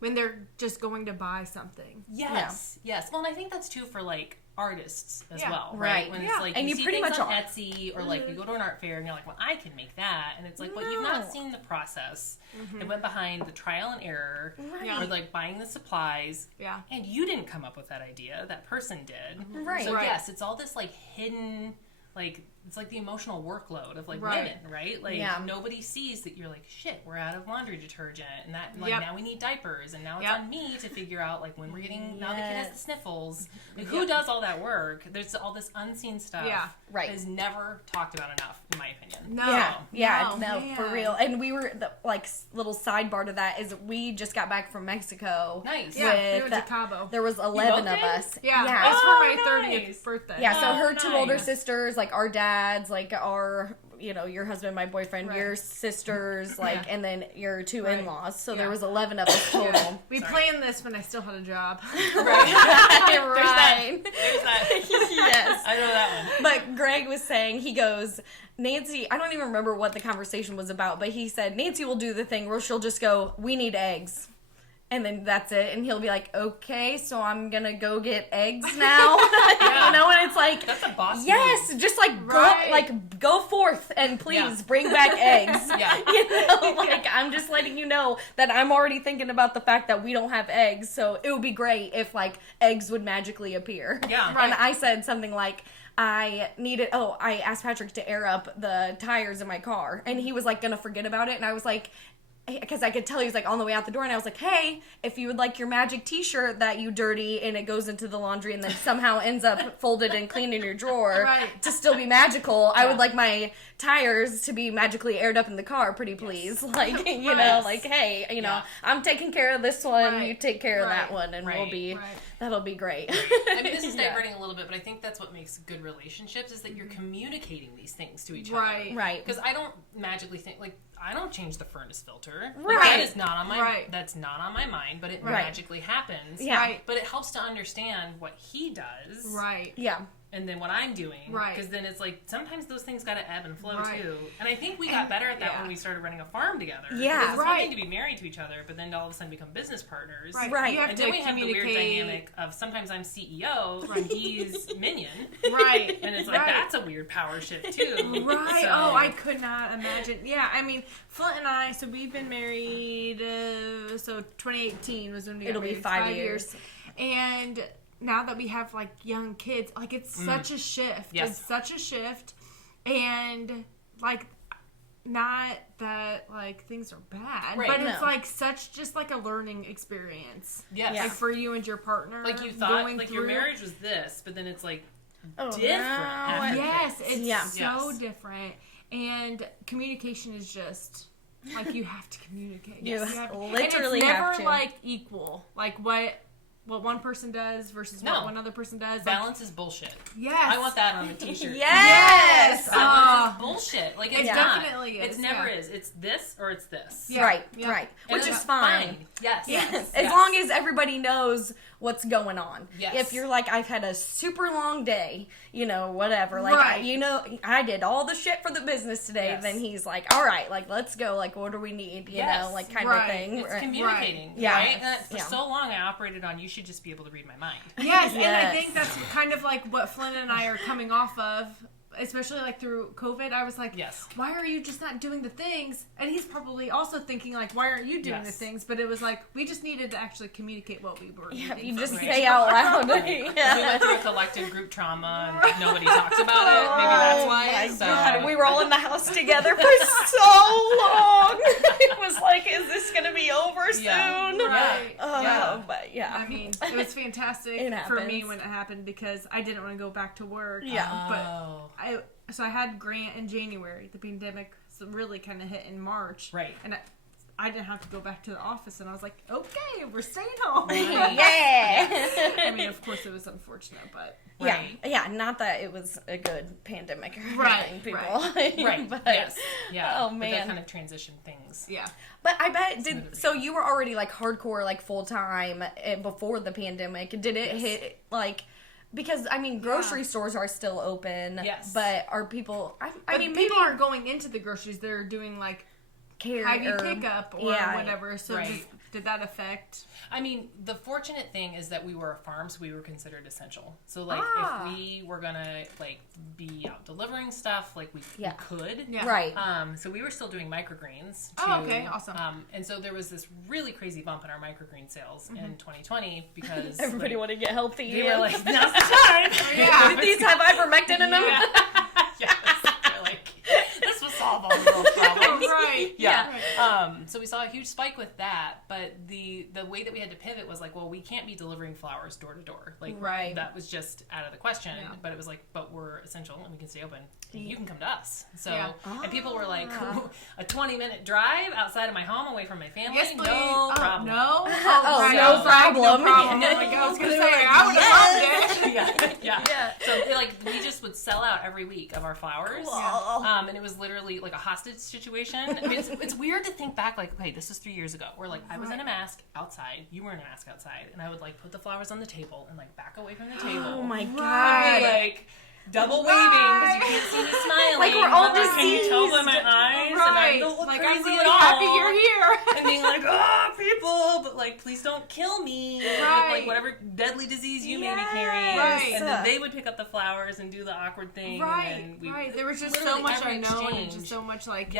When they're just going to buy something. Yes. Well, and I think that's true for, like, artists as well, right? When it's like, and you see pretty much on Etsy, or, like, you go to an art fair, and you're like, well, I can make that. And it's like, well, you've not seen the process. It went behind the trial and error, or, like, buying the supplies. Yeah. And you didn't come up with that idea. That person did. Right. So, yes, it's all this, like, hidden, like... It's like the emotional workload of like women, right? Like nobody sees that you're like, shit, we're out of laundry detergent, and that like now we need diapers, and now it's on me to figure out like when we're getting now the kid has the sniffles. Like, who does all that work? There's all this unseen stuff that is never talked about enough, in my opinion. No, for real. And we were like little sidebar to that is we just got back from Mexico. Nice. We went to Cabo. There was 11 of us. Yeah. It's for my 30th birthday. Yeah. So her 2 older sisters, like our dads, like our your husband, my boyfriend, your sisters, and then your 2 in-laws. So there was 11 of us total. Yeah. We planned this when I still had a job. Right. There's that. Yes. I know that one. But Greg was saying, he goes, Nancy, I don't even remember what the conversation was about, but he said, Nancy will do the thing where she'll just go, we need eggs. And then that's it. And he'll be like, okay, so I'm going to go get eggs now. And it's like, that's a boss move. Just go forth and please bring back eggs. I'm just letting you know that I'm already thinking about the fact that we don't have eggs. So it would be great if eggs would magically appear. Yeah. And I said something like, I asked Patrick to air up the tires in my car. And he was going to forget about it. And I was like, because I could tell he was on the way out the door, and I was like, hey, if you would like your magic t-shirt that you dirty and it goes into the laundry and then somehow ends up folded and cleaned in your drawer to still be magical, I would like my tires to be magically aired up in the car, pretty please. Hey, I'm taking care of this one, you take care of that one, and that'll be great. I mean, this is diverting a little bit, but I think that's what makes good relationships, is that you're communicating these things to each other. Right. Because I don't magically think, I don't change the furnace filter. Right. That is not on my that's not on my mind, but it magically happens. Yeah. Right. But it helps to understand what he does. Right. Yeah. And then what I'm doing. Right. Because then it's sometimes those things got to ebb and flow too. And I think we got better at that when we started running a farm together. Yeah. Because it's one thing to be married to each other, but then to all of a sudden become business partners. Right. You have and to then we have the weird communicate. dynamic of sometimes I'm CEO and he's minion. Right. And it's that's a weird power shift too. Right. So, Oh, I could not imagine. Yeah, I mean, Flint and I, so we've been married, so 2018 was when we got It'll be married. 5 years. And now that we have young kids, it's such a shift. Yes. It's such a shift. And not that things are bad, but it's such just a learning experience. Yes. For you and your partner. You thought your marriage was this, but then it's different. Yes, it's so Yes. different. And communication is just you have to communicate. Yes, You have to. literally and it's have never to. Equal. What one person does versus what one other person does. Balance is bullshit. Yes. I want that on the t-shirt. Yes. Balance is bullshit. It not. definitely is. It never is. It's this or it's this. Yeah. Right. Yeah. Which is fine. Yes. As long as everybody knows what's going on. Yes. If you're I've had a super long day, whatever. I did all the shit for the business today. Then he's all right, let's go. What do we need? You know, kind of thing. It's communicating. Yeah. Right? And for so long I operated on you should just be able to read my mind. Yes, and I think that's kind of what Flynn and I are coming off of, especially through COVID. I was why are you just not doing the things? And he's probably also thinking why aren't you doing the things? But it was we just needed to actually communicate what we were needing. You just say out loud. We went through a collective group trauma and nobody talks about it. Maybe that's why. God, we were all in the house together for so long. It was is this going to be over soon? Right. But I mean, it was fantastic for me when it happened because I didn't want to go back to work. But I had Grant in January. The pandemic really kind of hit in March. Right. And I didn't have to go back to the office, and I was like, okay, we're staying home. I mean, of course, it was unfortunate, but... Yeah, not that it was a good pandemic or anything, people. Right. But, yeah. Oh, man. But that kind of transition things. Yeah. But I bet, so you were already, hardcore, full-time before the pandemic. Did it hit, because, I mean, grocery stores are still open. Yes. But are people... I mean, people aren't going into the groceries. They're doing, heavy pickup or whatever. So did that affect? I mean, the fortunate thing is that we were a farm, so we were considered essential. So, if we were gonna, be out delivering stuff, we could. Yeah. Right. So we were still doing microgreens. Oh, okay. Awesome. And so there was this really crazy bump in our microgreen sales in 2020 because... Everybody wanted to get healthy. They were now's the time. Did these have ivermectin in them? Yes. They're this will solve all the world's problems. Right. Yeah. So we saw a huge spike with that, but the way that we had to pivot was we can't be delivering flowers door to door. That was just out of the question. Yeah. But it was but we're essential and we can stay open. You can come to us. So and people were a 20-minute drive outside of my home away from my family. Yes, please. No problem. No. No problem. No problem. I was gonna say I would have loved it. Yeah. So we just would sell out every week of our flowers. Cool. And it was literally like a hostage situation. I mean, it's weird to think back, like, okay, this was 3 years ago, where like I was in a mask outside, you were in a mask outside, and I would like put the flowers on the table and like back away from the table. Oh my God. And be, like double waving because you can't see me smiling. Like we're all diseased. Can you tell by my eyes? And I don't look like crazy I'm really at all. happy you're here. And being like, oh, people, but like, please don't kill me. Right. Like whatever deadly disease you may be carrying. Right. And then they would pick up the flowers and do the awkward thing. Right. And we, There was just so much unknown and just so much like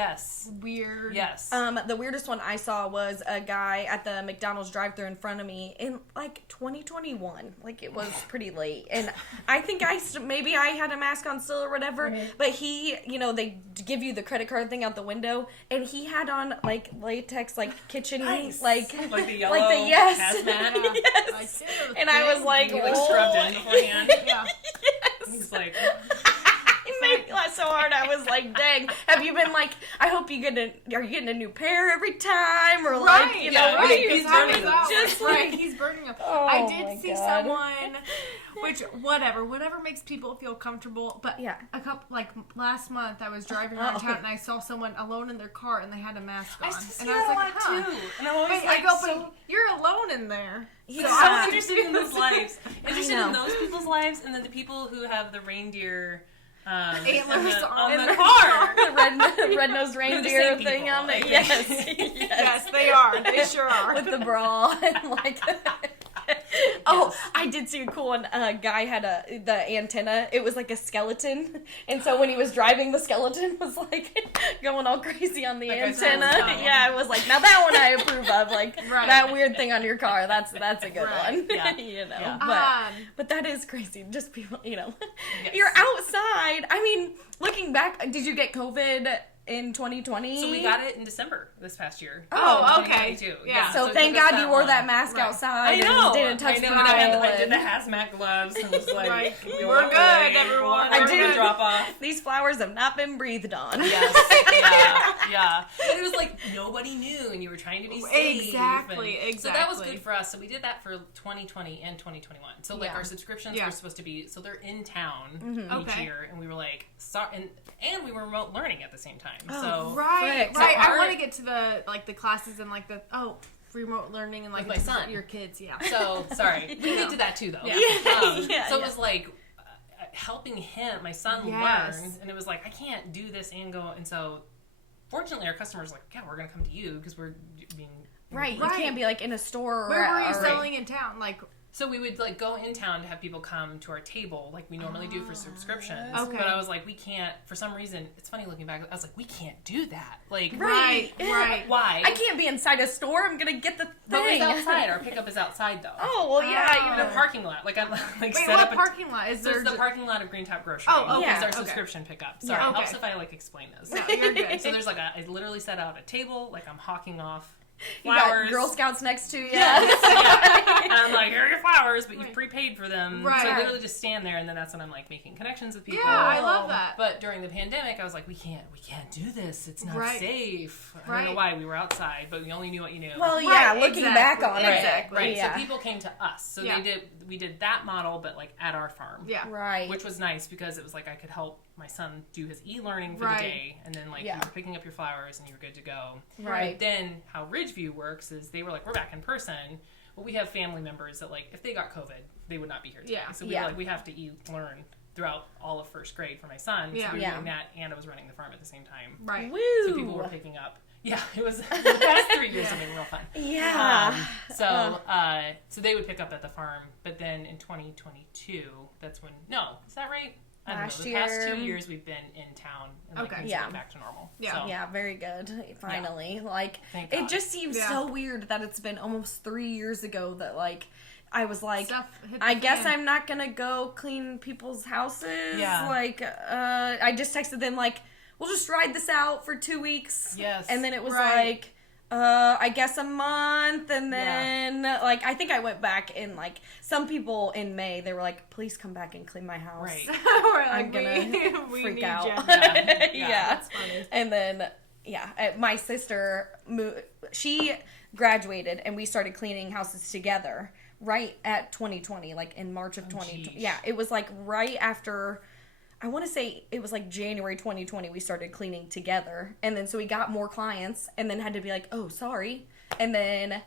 weird. Yes. The weirdest one I saw was a guy at the McDonald's drive-thru in front of me in like 2021. Like it was pretty late, and I think maybe I had a mask on still or whatever. Mm-hmm. But he, they give you the credit card thing out the window, and he had on like latex like kitchen nice. like the yellow yes. hazmat. Yes. And I was like, you scrubbed in beforehand. Yeah. Yes. He's like. It made me laugh so hard. I was like, "Dang! Have you been like? I hope are you getting a new pair every time, or like, he's burning them. Just like he's burning them. Oh, I did see God. someone, which whatever makes people feel comfortable. But yeah, a couple like last month, I was driving around town and I saw someone alone in their car and they had a mask on, I see and I was like, that a lot too. And I'm always like, but you're alone in there. He's so interested in those lives. Interested in those people's lives, and then the people who have the reindeer. Antlers on the car. The red-nosed reindeer thing people, on it. Yes, they are. They sure are. With the bra and like. Oh, I did see a cool one. A guy had the antenna. It was like a skeleton, and so when he was driving, the skeleton was like going all crazy on the antenna. Yeah, it was like, now that one I approve of. Like that weird thing on your car. That's a good one. Yeah. But that is crazy. Just people, you're outside. I mean, looking back, did you get COVID in 2020? So we got it in December this past year. Oh, okay. Yeah. So thank God you wore that mask outside. I know. And didn't touch I know. people. I did the hazmat gloves and was like, we're good, everyone. I did drop off. These flowers have not been breathed on. Yes. Yeah. But it was like nobody knew, and you were trying to be safe. Exactly. So that was good for us. So we did that for 2020 and 2021. So like our subscriptions were supposed to be, so they're in town each year, and we were like, and we were remote learning at the same time. So right. So I want to get to the classes and like the remote learning and like with my son, your kids. Yeah. So sorry, we did that too though. Yeah. So it was like helping my son learn, and it was like I can't do this and go. And so fortunately, our customers were like, yeah, we're gonna come to you because we're being right. You can't be like in a store. Where were you selling in town? Like. So we would like go in town to have people come to our table like we normally do for subscriptions. Okay. But I was like, we can't, for some reason, it's funny looking back, I was like, we can't do that. Like, right. Why? I can't be inside a store. I'm going to get the thing. But it's outside. Our pickup is outside though. Oh, well, yeah. In a parking lot. Like I'm like Wait, set what up parking lot? Is there the parking lot of Green Top Grocery. Oh, okay. It's our subscription pickup. Sorry, it helps if I like explain this. No, you're good. So there's I literally set out a table, like I'm hawking off flowers. You got Girl Scouts next to you. Yes. And I'm like, here are your flowers, but you've prepaid for them. Right. So I literally just stand there, and then that's when I'm like making connections with people. Yeah, I love that. But during the pandemic, I was like, we can't do this. It's not safe. I don't know why. We were outside, but we only knew what you knew. Well, yeah, looking back on it. Exactly. Right. Yeah. So people came to us. So we did that model, but like at our farm. Yeah. Right. Which was nice because it was like I could help my son do his e-learning for the day, and then like you were picking up your flowers and you were good to go. Right. But then how Ridgeview works is they were like, we're back in person. But we have family members that like if they got COVID, they would not be here today. So we were like, we have to learn throughout all of first grade for my son. So we were doing that, and I was running the farm at the same time. Right. Woo. So people were picking up. Yeah, it was the past 3 years have been real fun. Yeah. So they would pick up at the farm, but then in 2022, that's when is that right? I don't know. The past 2 years we've been in town and like things went back to normal. Yeah. So. Yeah, very good. Finally. Like Thank it God. just seems so weird that it's been almost 3 years ago that like I was like, I guess I'm not gonna go clean people's houses. Yeah. Like, I just texted them like, we'll just ride this out for 2 weeks. Yes. And then it was like, I guess a month, and then like I think I went back in like some people in May they were like, please come back and clean my house. Right. We're like, I'm gonna we freak need out. you. Yeah. That's funny. And then my sister she graduated and we started cleaning houses together. right at 2020, like in March of 2020. Yeah, it was like right after, I want to say it was like January 2020 we started cleaning together. And then so we got more clients and then had to be like, oh, sorry. And then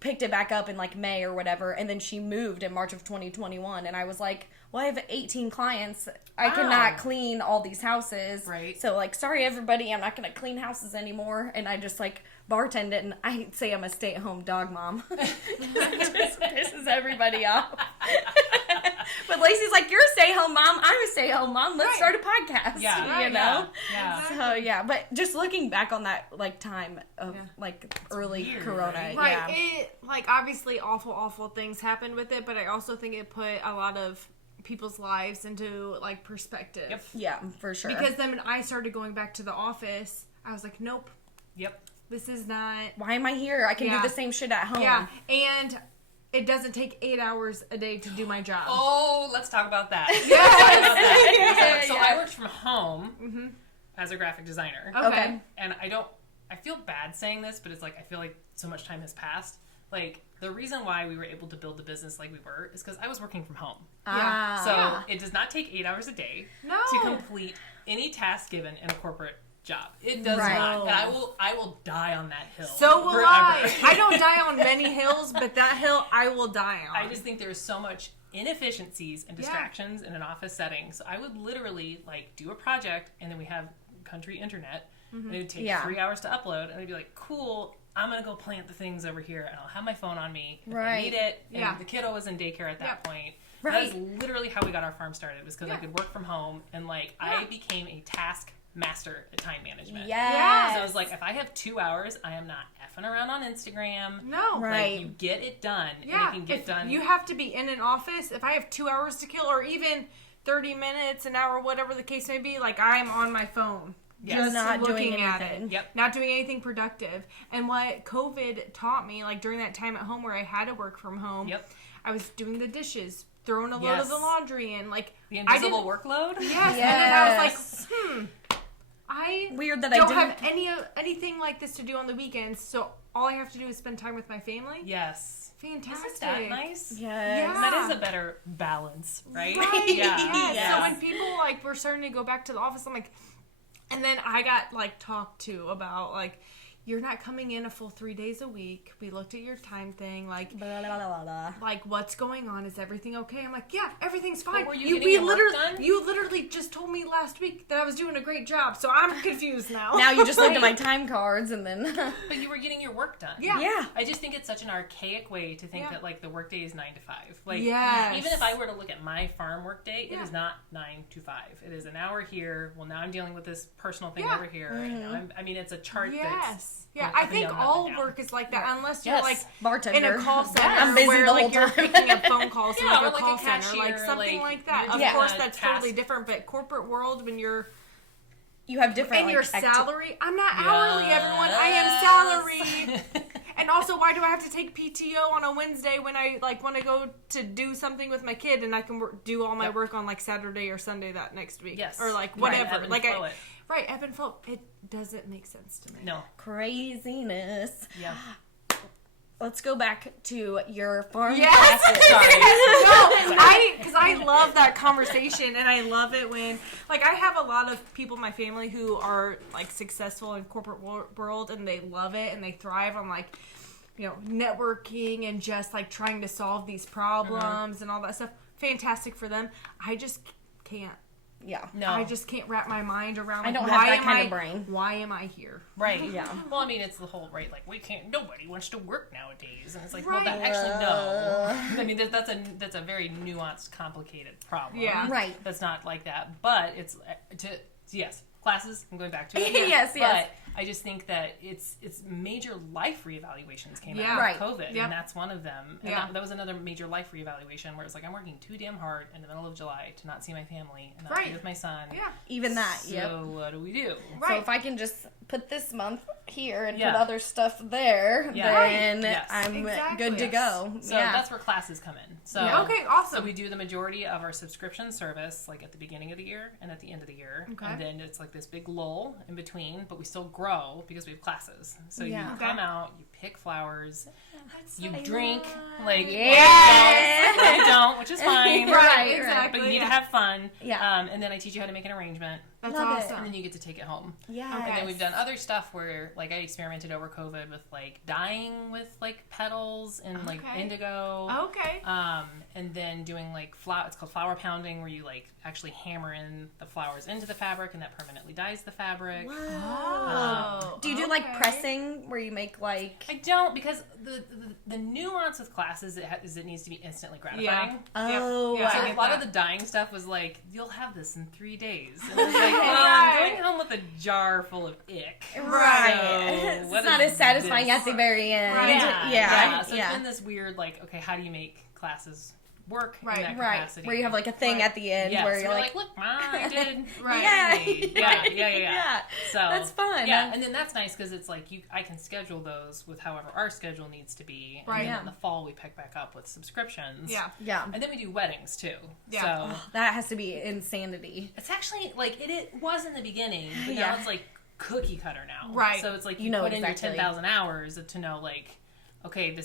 picked it back up in like May or whatever. And then she moved in March of 2021. And I was like, well, I have 18 clients. I cannot clean all these houses. Right. So like, sorry everybody, I'm not going to clean houses anymore. And I just like bartended, and I say I'm a stay-at-home dog mom. It just pisses everybody off. But Lacey's like, you're a stay-at-home mom, I'm a stay-at-home mom, let's start a podcast. Yeah. You know? Yeah. Exactly. So yeah, but just looking back on that like time of like early weird, Corona. right? Right. Yeah. It, like, obviously awful things happened with it, but I also think it put a lot of people's lives into like perspective. Yep. Yeah, for sure. Because then when I started going back to the office, I was like, nope. Yep. This is not... Why am I here? I can do the same shit at home. Yeah, and it doesn't take 8 hours a day to do my job. Oh, let's talk about that. Yes! So I worked from home as a graphic designer. Okay. And I feel bad saying this, but it's like, I feel like so much time has passed. Like, the reason why we were able to build the business like we were is because I was working from home. Yeah. So it does not take 8 hours a day to complete any task given in a corporate job. It does not. And I will die on that hill. So will forever. I don't die on many hills, but that hill I will die on. I just think there's so much inefficiencies and distractions in an office setting. So I would literally like do a project, and then we have country internet, and it would take 3 hours to upload, and I'd be like, cool, I'm gonna go plant the things over here, and I'll have my phone on me if I need it. And the kiddo was in daycare at that point. Right. That is literally how we got our farm started, was because I could work from home, and like I became a task master at time management. Yes. So I was like, if I have 2 hours, I am not effing around on Instagram. No. Right. Like, you get it done. Yeah. And it can get done. You have to be in an office. If I have 2 hours to kill, or even 30 minutes, an hour, whatever the case may be, like I'm on my phone. Yes. Just not looking doing at anything. it. Yep. Not doing anything productive. And what COVID taught me, like during that time at home where I had to work from home, I was doing the dishes, throwing a load of the laundry in, like the invisible workload. Yes. And then I was like, I weird that don't I didn't have anything like this to do on the weekends, so all I have to do is spend time with my family. Yes. Fantastic. Isn't that nice? Yes. Yeah. That is a better balance, right? Right. Yeah. Yes. So when people like were starting to go back to the office, I'm like, and then I got like talked to about like, you're not coming in a full 3 days a week. We looked at your time thing, like, blah, blah, blah, blah. like what's going on? Is everything okay? I'm like, yeah, everything's fine. But were you getting your work done? You literally just told me last week that I was doing a great job, so I'm confused now. Now you just looked at my time cards and then But you were getting your work done. Yeah. I just think it's such an archaic way to think that like the workday is 9 to 5. Like Yes. even if I were to look at my farm workday, it is not 9 to 5. It is an hour here. Well, now I'm dealing with this personal thing over here. And now I mean, it's a chart that's yeah, I think all work is like that, unless you're like bartender in a call center I'm busy where the like whole you're time. picking up phone calls from Yeah, like or a like call a center, cashier, like something like that. Of you're course, doing a that's totally task. different. But corporate world, when you're you have different and like your salary, I'm not hourly, everyone. I am salary. And also, why do I have to take PTO on a Wednesday when I like want to go to do something with my kid, and I can do all my work on like Saturday or Sunday that next week, or like whatever, Right, ebb and flow. It doesn't make sense to me. No. Craziness. Yeah. Let's go back to your farm Yes. classes. No, because I love that conversation, and I love it when, like, I have a lot of people in my family who are, like, successful in corporate world, and they love it, and they thrive on, like, you know, networking and just, like, trying to solve these problems and all that stuff. Fantastic for them. I just can't. Yeah. No. I just can't wrap my mind around, like, I don't why have that am kind I, of brain. Why am I here? Right. Yeah. Well, I mean, it's the whole, right, like, nobody wants to work nowadays. And it's like, well, that actually, no. I mean, that's a very nuanced, complicated problem. Yeah. Right. That's not like that. But it's, yes, classes, I'm going back to it. Yes. But I just think that it's major life reevaluations came out of COVID, and that's one of them. And that was another major life reevaluation where it's like, I'm working too damn hard in the middle of July to not see my family and not be with my son. Yeah. Even that, So what do we do? So if I can just put this month here and put other stuff there, then I'm good to go. So that's where classes come in. So okay, awesome. So we do the majority of our subscription service like at the beginning of the year and at the end of the year. Okay. And then it's like this big lull in between, but we still grow because we have classes. So you come out, you pick flowers, You drink, like, yeah. you don't, which is fine. Right, exactly. But you need to have fun. Yeah. And then I teach you how to make an arrangement. That's Love awesome. And then you get to take it home. Yeah. Okay. And then we've done other stuff where, like, I experimented over COVID with, like, dyeing with, like, petals and, like, indigo. Okay. And then doing, like, it's called flower pounding, where you, like, actually hammer in the flowers into the fabric, and that permanently dyes the fabric. Wow. Do you do, like, pressing, where you make, like... I don't, because the nuance with classes is it needs to be instantly gratifying. Oh, Yeah. So a lot of the dyeing stuff was like, you'll have this in 3 days. And I was like, well, I'm going home with a jar full of ick. Right. So it's not as satisfying at the very end. Right. Yeah. So it's been this weird, like, okay, how do you make classes work in that Right. capacity? Where you have, like, a thing at the end where you're like, look, Mom, I did. Yeah. So that's fun. Yeah, and then that's nice because it's like I can schedule those with however our schedule needs to be. Right. And then in the fall we pick back up with subscriptions. Yeah. And then we do weddings too. Yeah. So That has to be insanity. it's actually like it was in the beginning, but now it's like cookie cutter now. Right. So it's like You know put exactly. in your 10,000 hours to know, like, okay,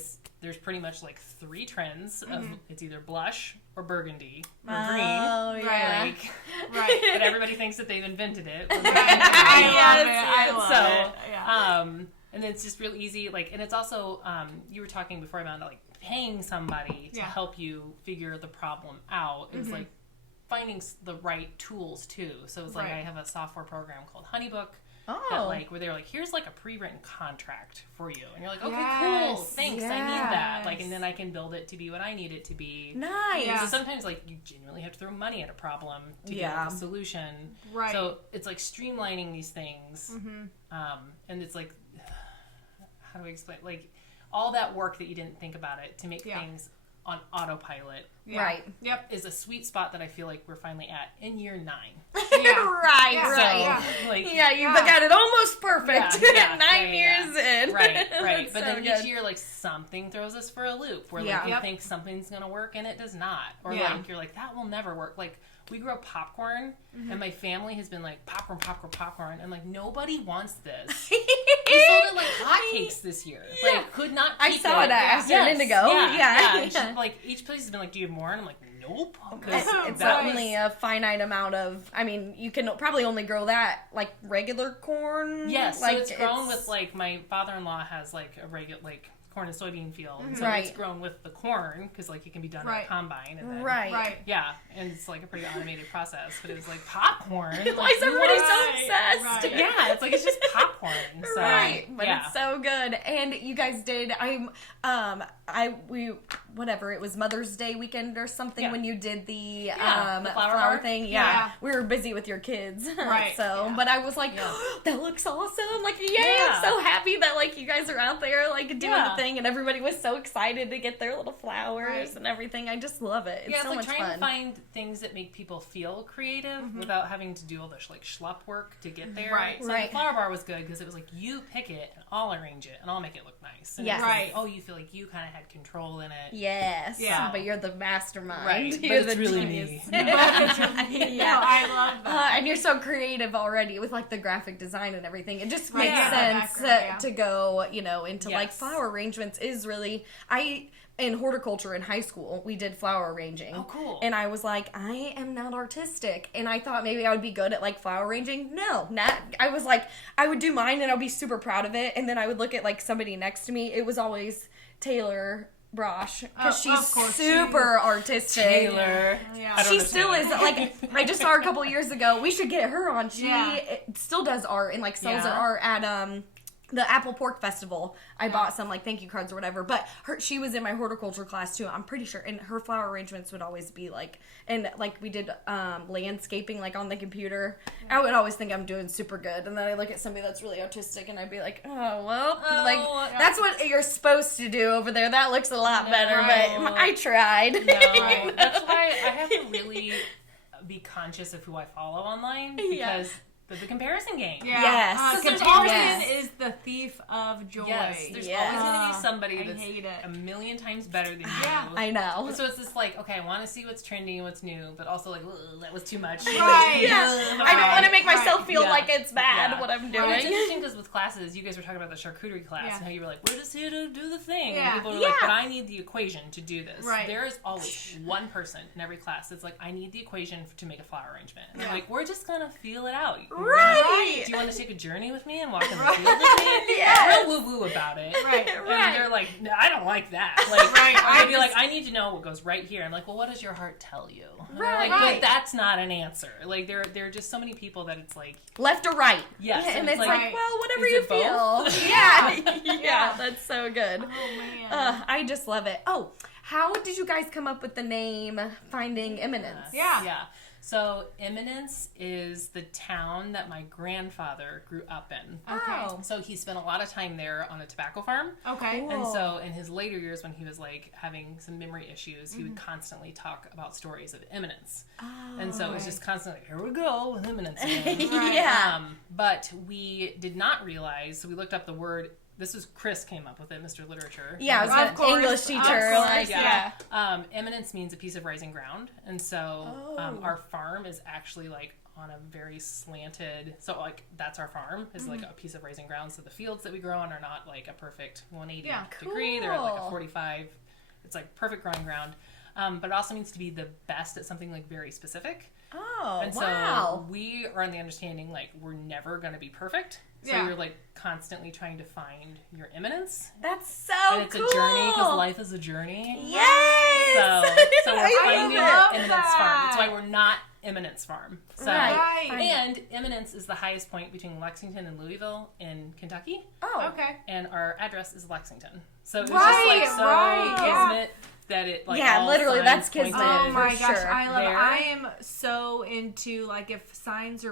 there's pretty much like 3 trends of it's either blush or burgundy or green. Oh, yeah. Like, Right. but everybody thinks that they've invented it. I love it. Yeah. And it's just real easy. Like, and it's also, you were talking before about like paying somebody to help you figure the problem out. It's like finding the right tools too. So it's like I have a software program called Honeybook. That, like, where they're like, here's like a pre-written contract for you, and you're like, okay, cool, thanks, I need that. Like, and then I can build it to be what I need it to be. Nice. Yeah. So sometimes, like, you genuinely have to throw money at a problem to get a solution. Right. So it's like streamlining these things, and it's like, how do I explain? Like, all that work that you didn't think about it to make things on autopilot. Yeah. Right. Yep. Is a sweet spot that I feel like we're finally at in year 9. Right. So, like, you've got it almost perfect. 9 years in. Right. That's But so then good. each year, like, something throws us for a loop where, like, you think something's going to work and it does not. Or, like, you're like, that will never work. Like, we grew up popcorn, and my family has been like, popcorn. And, like, nobody wants this. We sold it like hotcakes this year. Like, could not keep I saw it at Astor and Indigo. Yeah. And like, each place has been like, do you have more? And I'm like, nope. It's only a finite amount of, I mean, you can probably only grow that, like, regular corn. Yes, like, so it's grown with, like, my father-in-law has, like, a regular, like, corn and soybean field. And so it's grown with the corn, because, like, it can be done at a combine. And then, yeah, and it's, like, a pretty automated process. But it was, like, popcorn. Why is everybody so obsessed? Right. Yeah, it's like, it's just popcorn. So, but it's so good. And you guys did, whatever, it was Mother's Day weekend or something when you did the flower thing. Yeah. We were busy with your kids. Right. So, but I was like, that looks awesome. Like, I'm so happy that, like, you guys are out there, like, doing the thing, and everybody was so excited to get their little flowers and everything. I just love it. It's so like much trying fun. to find things that make people feel creative without having to do all this, like, schlupp work to get there. So the flower bar was good because it was like, you pick it and I'll arrange it and I'll make it look nice. And it's like, oh, you feel like you kind of had control in it. Yes. But you're the mastermind. Right. You're but it's the really genius. me. I love that. And you're so creative already with, like, the graphic design and everything. It just makes sense to go, into like flower arrangements is really, in horticulture in high school, we did flower arranging. Oh, cool. And I was like, I am not artistic. And I thought maybe I would be good at, like, flower arranging. No, not. I was like, I would do mine and I'd be super proud of it. And then I would look at, like, somebody next to me. It was always Taylor Brosh, because she's super artistic. Taylor. She still is, like, I just saw her a couple years ago. We should get her on. She still does art and, like, sells her art at the Apple Pork Festival. I bought some, like, thank you cards or whatever. But she was in my horticulture class too, I'm pretty sure. And her flower arrangements would always be like, and like we did landscaping, like, on the computer. I would always think I'm doing super good, and then I look at somebody that's really artistic and I'd be like, oh well, that's what you're supposed to do over there. That looks a lot better, but I tried. That's why I have to really be conscious of who I follow online, because the comparison game. Yeah. Yes. Comparison is the thief of joy. Yes. There's always going to be somebody that's a million times better than you. Yeah. I know. So it's just like, okay, I want to see what's trendy, what's new, but also like, that was too much. Right. Yeah. I don't want to make myself feel like it's bad what I'm doing. Well, it's interesting because with classes, you guys were talking about the charcuterie class and how you were like, we're just here to do the thing. And people were like, but I need the equation to do this. Right. There is always one person in every class that's like, I need the equation to make a flower arrangement. And they're like, we're just going to feel it out. Right. Do you want to take a journey with me and walk in the field with me? Yes. Real woo-woo about it. Right. And they're like, no, I don't like that. Like, I'd be like, I need to know what goes right here. I'm like, well, what does your heart tell you? And they're like, but that's not an answer. Like, there are just so many people that it's like... Left or right. Yes. And it's like, well, whatever is you it both? feel. Yeah, that's so good. Oh, man. I just love it. Oh, how did you guys come up with the name Finding Eminence? Yeah. So Eminence is the town that my grandfather grew up in. Okay. So he spent a lot of time there on a tobacco farm. Okay. And so in his later years when he was like having some memory issues, he would constantly talk about stories of Eminence. And so it was just constantly, here we go with Eminence again. Yeah. But we did not realize, so we looked up the word. This was Chris came up with it, Mr. Literature. Yeah, I was an English teacher. Eminence means a piece of rising ground. And so our farm is actually like on a very slanted, so like that's our farm is like a piece of rising ground. So the fields that we grow on are not like a perfect 180 degree. They're like a 45. It's like perfect growing ground. But it also means to be the best at something like very specific. Oh, and so we are on the understanding like we're never going to be perfect. So you're like constantly trying to find your eminence. That's so and it's a journey because life is a journey. Yes. So we're finding Eminence Farm. That's why we're not Eminence Farm. So and Eminence is the highest point between Lexington and Louisville in Kentucky. Oh, okay. And our address is Lexington. So it was just like so kismet. That it like literally that's kismet. Oh my gosh, sure. I love it. I am so into like if the signs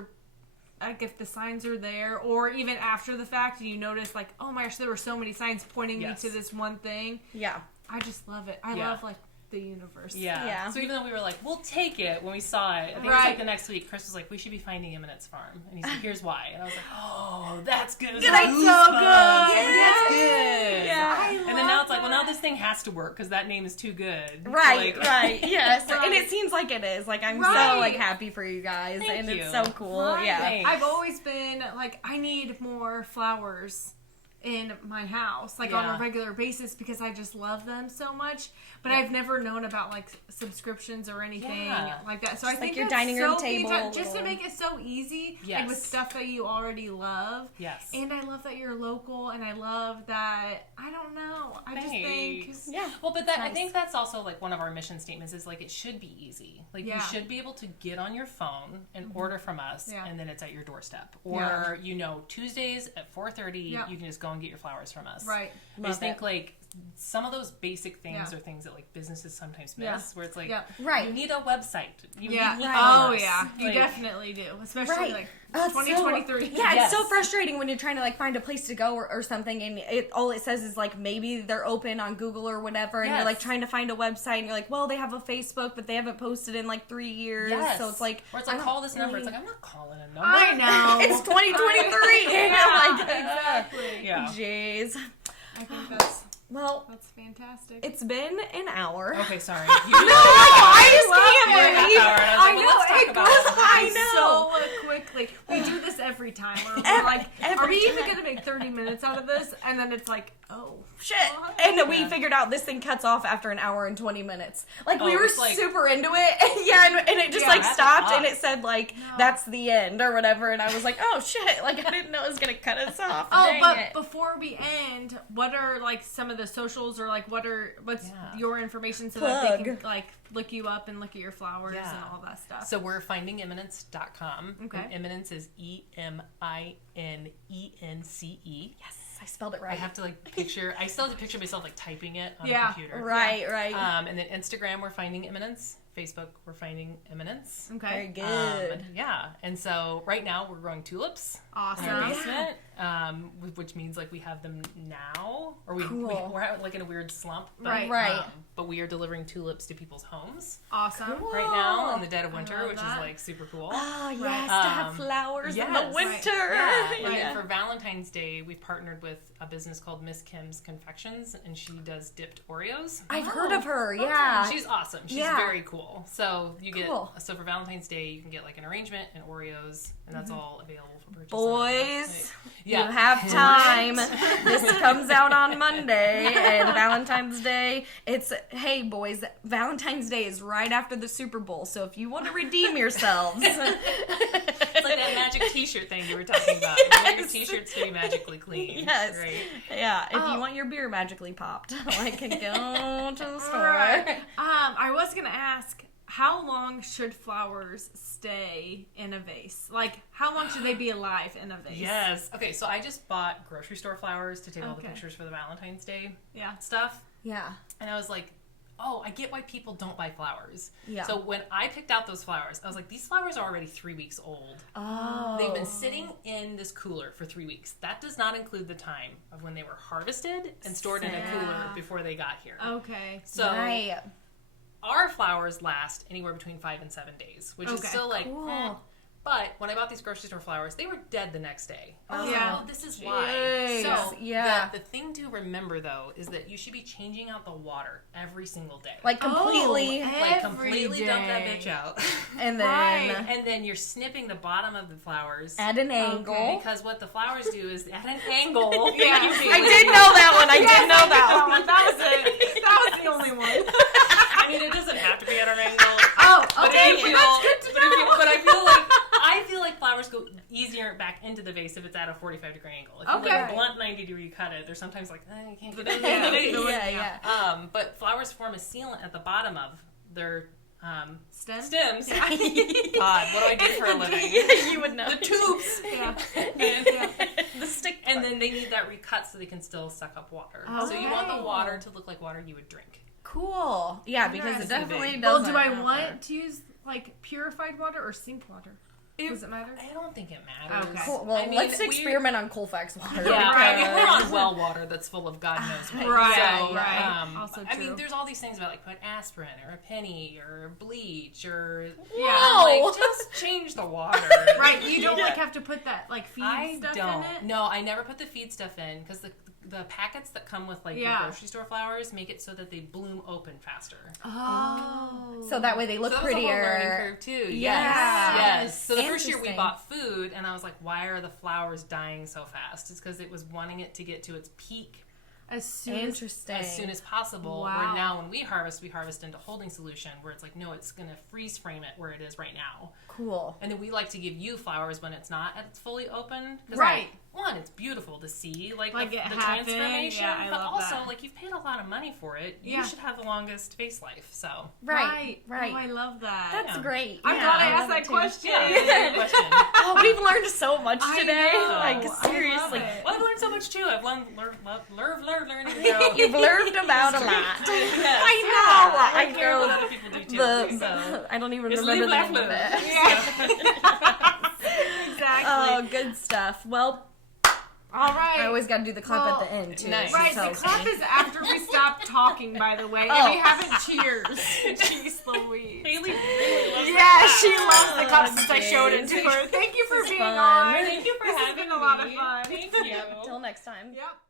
are there, or even after the fact, and you notice like, oh my gosh, there were so many signs pointing me to this one thing. Yeah, I just love it. I love like the universe. Yeah. So even though we were like, we'll take it when we saw it, I think it was like the next week, Chris was like, we should be finding Eminence Farm. And he's like, here's why. And I was like, oh, that's good. That's so good. That's good. Yeah. And then now it's like, well, now this thing has to work because that name is too good. Right, yes. And it seems like it is. Like, I'm so like happy for you guys. Thank you. It's so cool. Right. Yeah. Thanks. I've always been like, I need more flowers in my house, like on a regular basis, because I just love them so much. But I've never known about like subscriptions or anything like that. So just I think your that's dining room so table, just to make it so easy, like with stuff that you already love. Yes. And I love that you're local, and I love that I don't know. I just think Well, but that I think that's also like one of our mission statements is like it should be easy. Like you should be able to get on your phone and order from us, and then it's at your doorstep. Or Tuesdays at 4:30, you can just go and get your flowers from us. Right. I just think like some of those basic things are things that like businesses sometimes miss, where it's like you need a website. You need e-commerce. You definitely do, especially like 2023. It's so frustrating when you're trying to like find a place to go or something, and all it says is like maybe they're open on Google or whatever, and you're like trying to find a website, and you're like, well, they have a Facebook, but they haven't posted in like 3 years, so it's like, or it's like call this number. It's like I'm not calling a number. I know it's 2023. And you're like, exactly. Jeez. I think that's. Well, that's fantastic. It's been an hour. Okay, sorry. I just can't believe. I know it goes by so quickly. We do this every time. We're like, are we even going to make 30 minutes out of this? And then it's like, oh shit! And we figured out this thing cuts off after an hour and 20 minutes. Like we were super into it, and it just like stopped, and it said like that's the end or whatever. And I was like, oh shit! Like I didn't know it was going to cut us off. Before we end, what are like some of the socials, or like what's your information so that they can like look you up and look at your flowers and all that stuff? So we're findingeminence.com. Okay. And Eminence is EMINENCE. Yes, I spelled it right. I have to like picture. I still have to picture myself like typing it on the computer. Right. And then Instagram, we're Finding Eminence. Facebook, we're Finding Eminence. Okay. Very good. And so right now we're growing tulips. Awesome. In our basement. which means like we have them now, or we're like in a weird slump. Right. But we are delivering tulips to people's homes. Awesome. Cool. Right now in the dead of winter, which is like super cool. Oh, yes, to have flowers in the winter. Right. Yeah. And then for Valentine's Day, we've partnered with a business called Miss Kim's Confections, and she does dipped Oreos. I've heard of her, yeah. She's awesome. She's very cool. So you get so for Valentine's Day, you can get like an arrangement and Oreos, and that's all available for purchase. Boys, you have time. This comes out on Monday, and Valentine's Day, hey boys, Valentine's Day is right after the Super Bowl, so if you want to redeem yourselves. It's like that magic t-shirt thing you were talking about. You want your t-shirts to be magically clean. Yes. Right? Yeah, if you want your beer magically popped, I can go to the store. Right. I was going to ask, how long should flowers stay in a vase? Like, how long should they be alive in a vase? Yes. Okay, so I just bought grocery store flowers to take all the pictures for the Valentine's Day stuff. Yeah. And I was like, oh, I get why people don't buy flowers. Yeah. So when I picked out those flowers, I was like, these flowers are already 3 weeks old. Oh. They've been sitting in this cooler for 3 weeks. That does not include the time of when they were harvested and stored in a cooler before they got here. Okay. So our flowers last anywhere between 5 and 7 days, which is still like, But when I bought these grocery store flowers, they were dead the next day. I was like, oh, this is why. So the thing to remember, though, is that you should be changing out the water every single day. Like completely. Completely dump that bitch out. And then... And then you're snipping the bottom of the flowers. At an angle. Okay. Because what the flowers do is at an angle. I did know that one. I did know that one. That was it. That was the only one. I mean, it doesn't have to be at an angle. Oh, okay. But that's good to know. But I feel like flowers go easier back into the vase if it's at a 45-degree angle. If you like blunt 90-degree cut it, they're sometimes like, you can't get in there. But flowers form a sealant at the bottom of their stems. God, what do I do for a living? You would know. The tubes. The stick. And then they need that recut so they can still suck up water. So you want the water to look like water you would drink. Cool. Yeah, because it definitely does. Well, do I want to use like purified water or sink water? Does it matter? I don't think it matters. Okay. Cool. Well, let's experiment on Colfax water. Yeah, I mean, we're on well water that's full of God knows what. Right. Also true. I mean, there's all these things about like put aspirin or a penny or bleach or just change the water. Right. You don't like have to put that like feed stuff in it? No, I never put the feed stuff in because the packets that come with like the grocery store flowers make it so that they bloom open faster. Oh. So that way they look prettier. That was a whole learning curve too. Yes. So the first year we bought food and I was like, why are the flowers dying so fast? It's because it was wanting it to get to its peak as soon as possible. Wow. Where now when we harvest into holding solution where it's like, no, it's going to freeze frame it where it is right now. Cool. And then we like to give you flowers when it's not at its fully open. Right. One, it's beautiful to see, like the happen. transformation, but also, like, you've paid a lot of money for it. You should have the longest face life, so. Right. Oh, I love that. That's great. I'm glad I asked that question. Yeah, question. Oh, we've learned so much today. Like, seriously. Well, I've learned so much, too. I've learning. You've learned about a lot. Yes. I know. I care what other people do, too. So. I don't even remember the name of it. Exactly. Oh, good stuff. Well, all right. I always got to do the clap at the end, too. Nice. Right, the clap is after we stop talking, by the way. And we haven't cheers. Jeez Louise. Haley really loves she loves the clap since I showed it to her. Thank you for being on. Thank you for having me. This has been a lot of fun. Thank you. Till next time. Yep.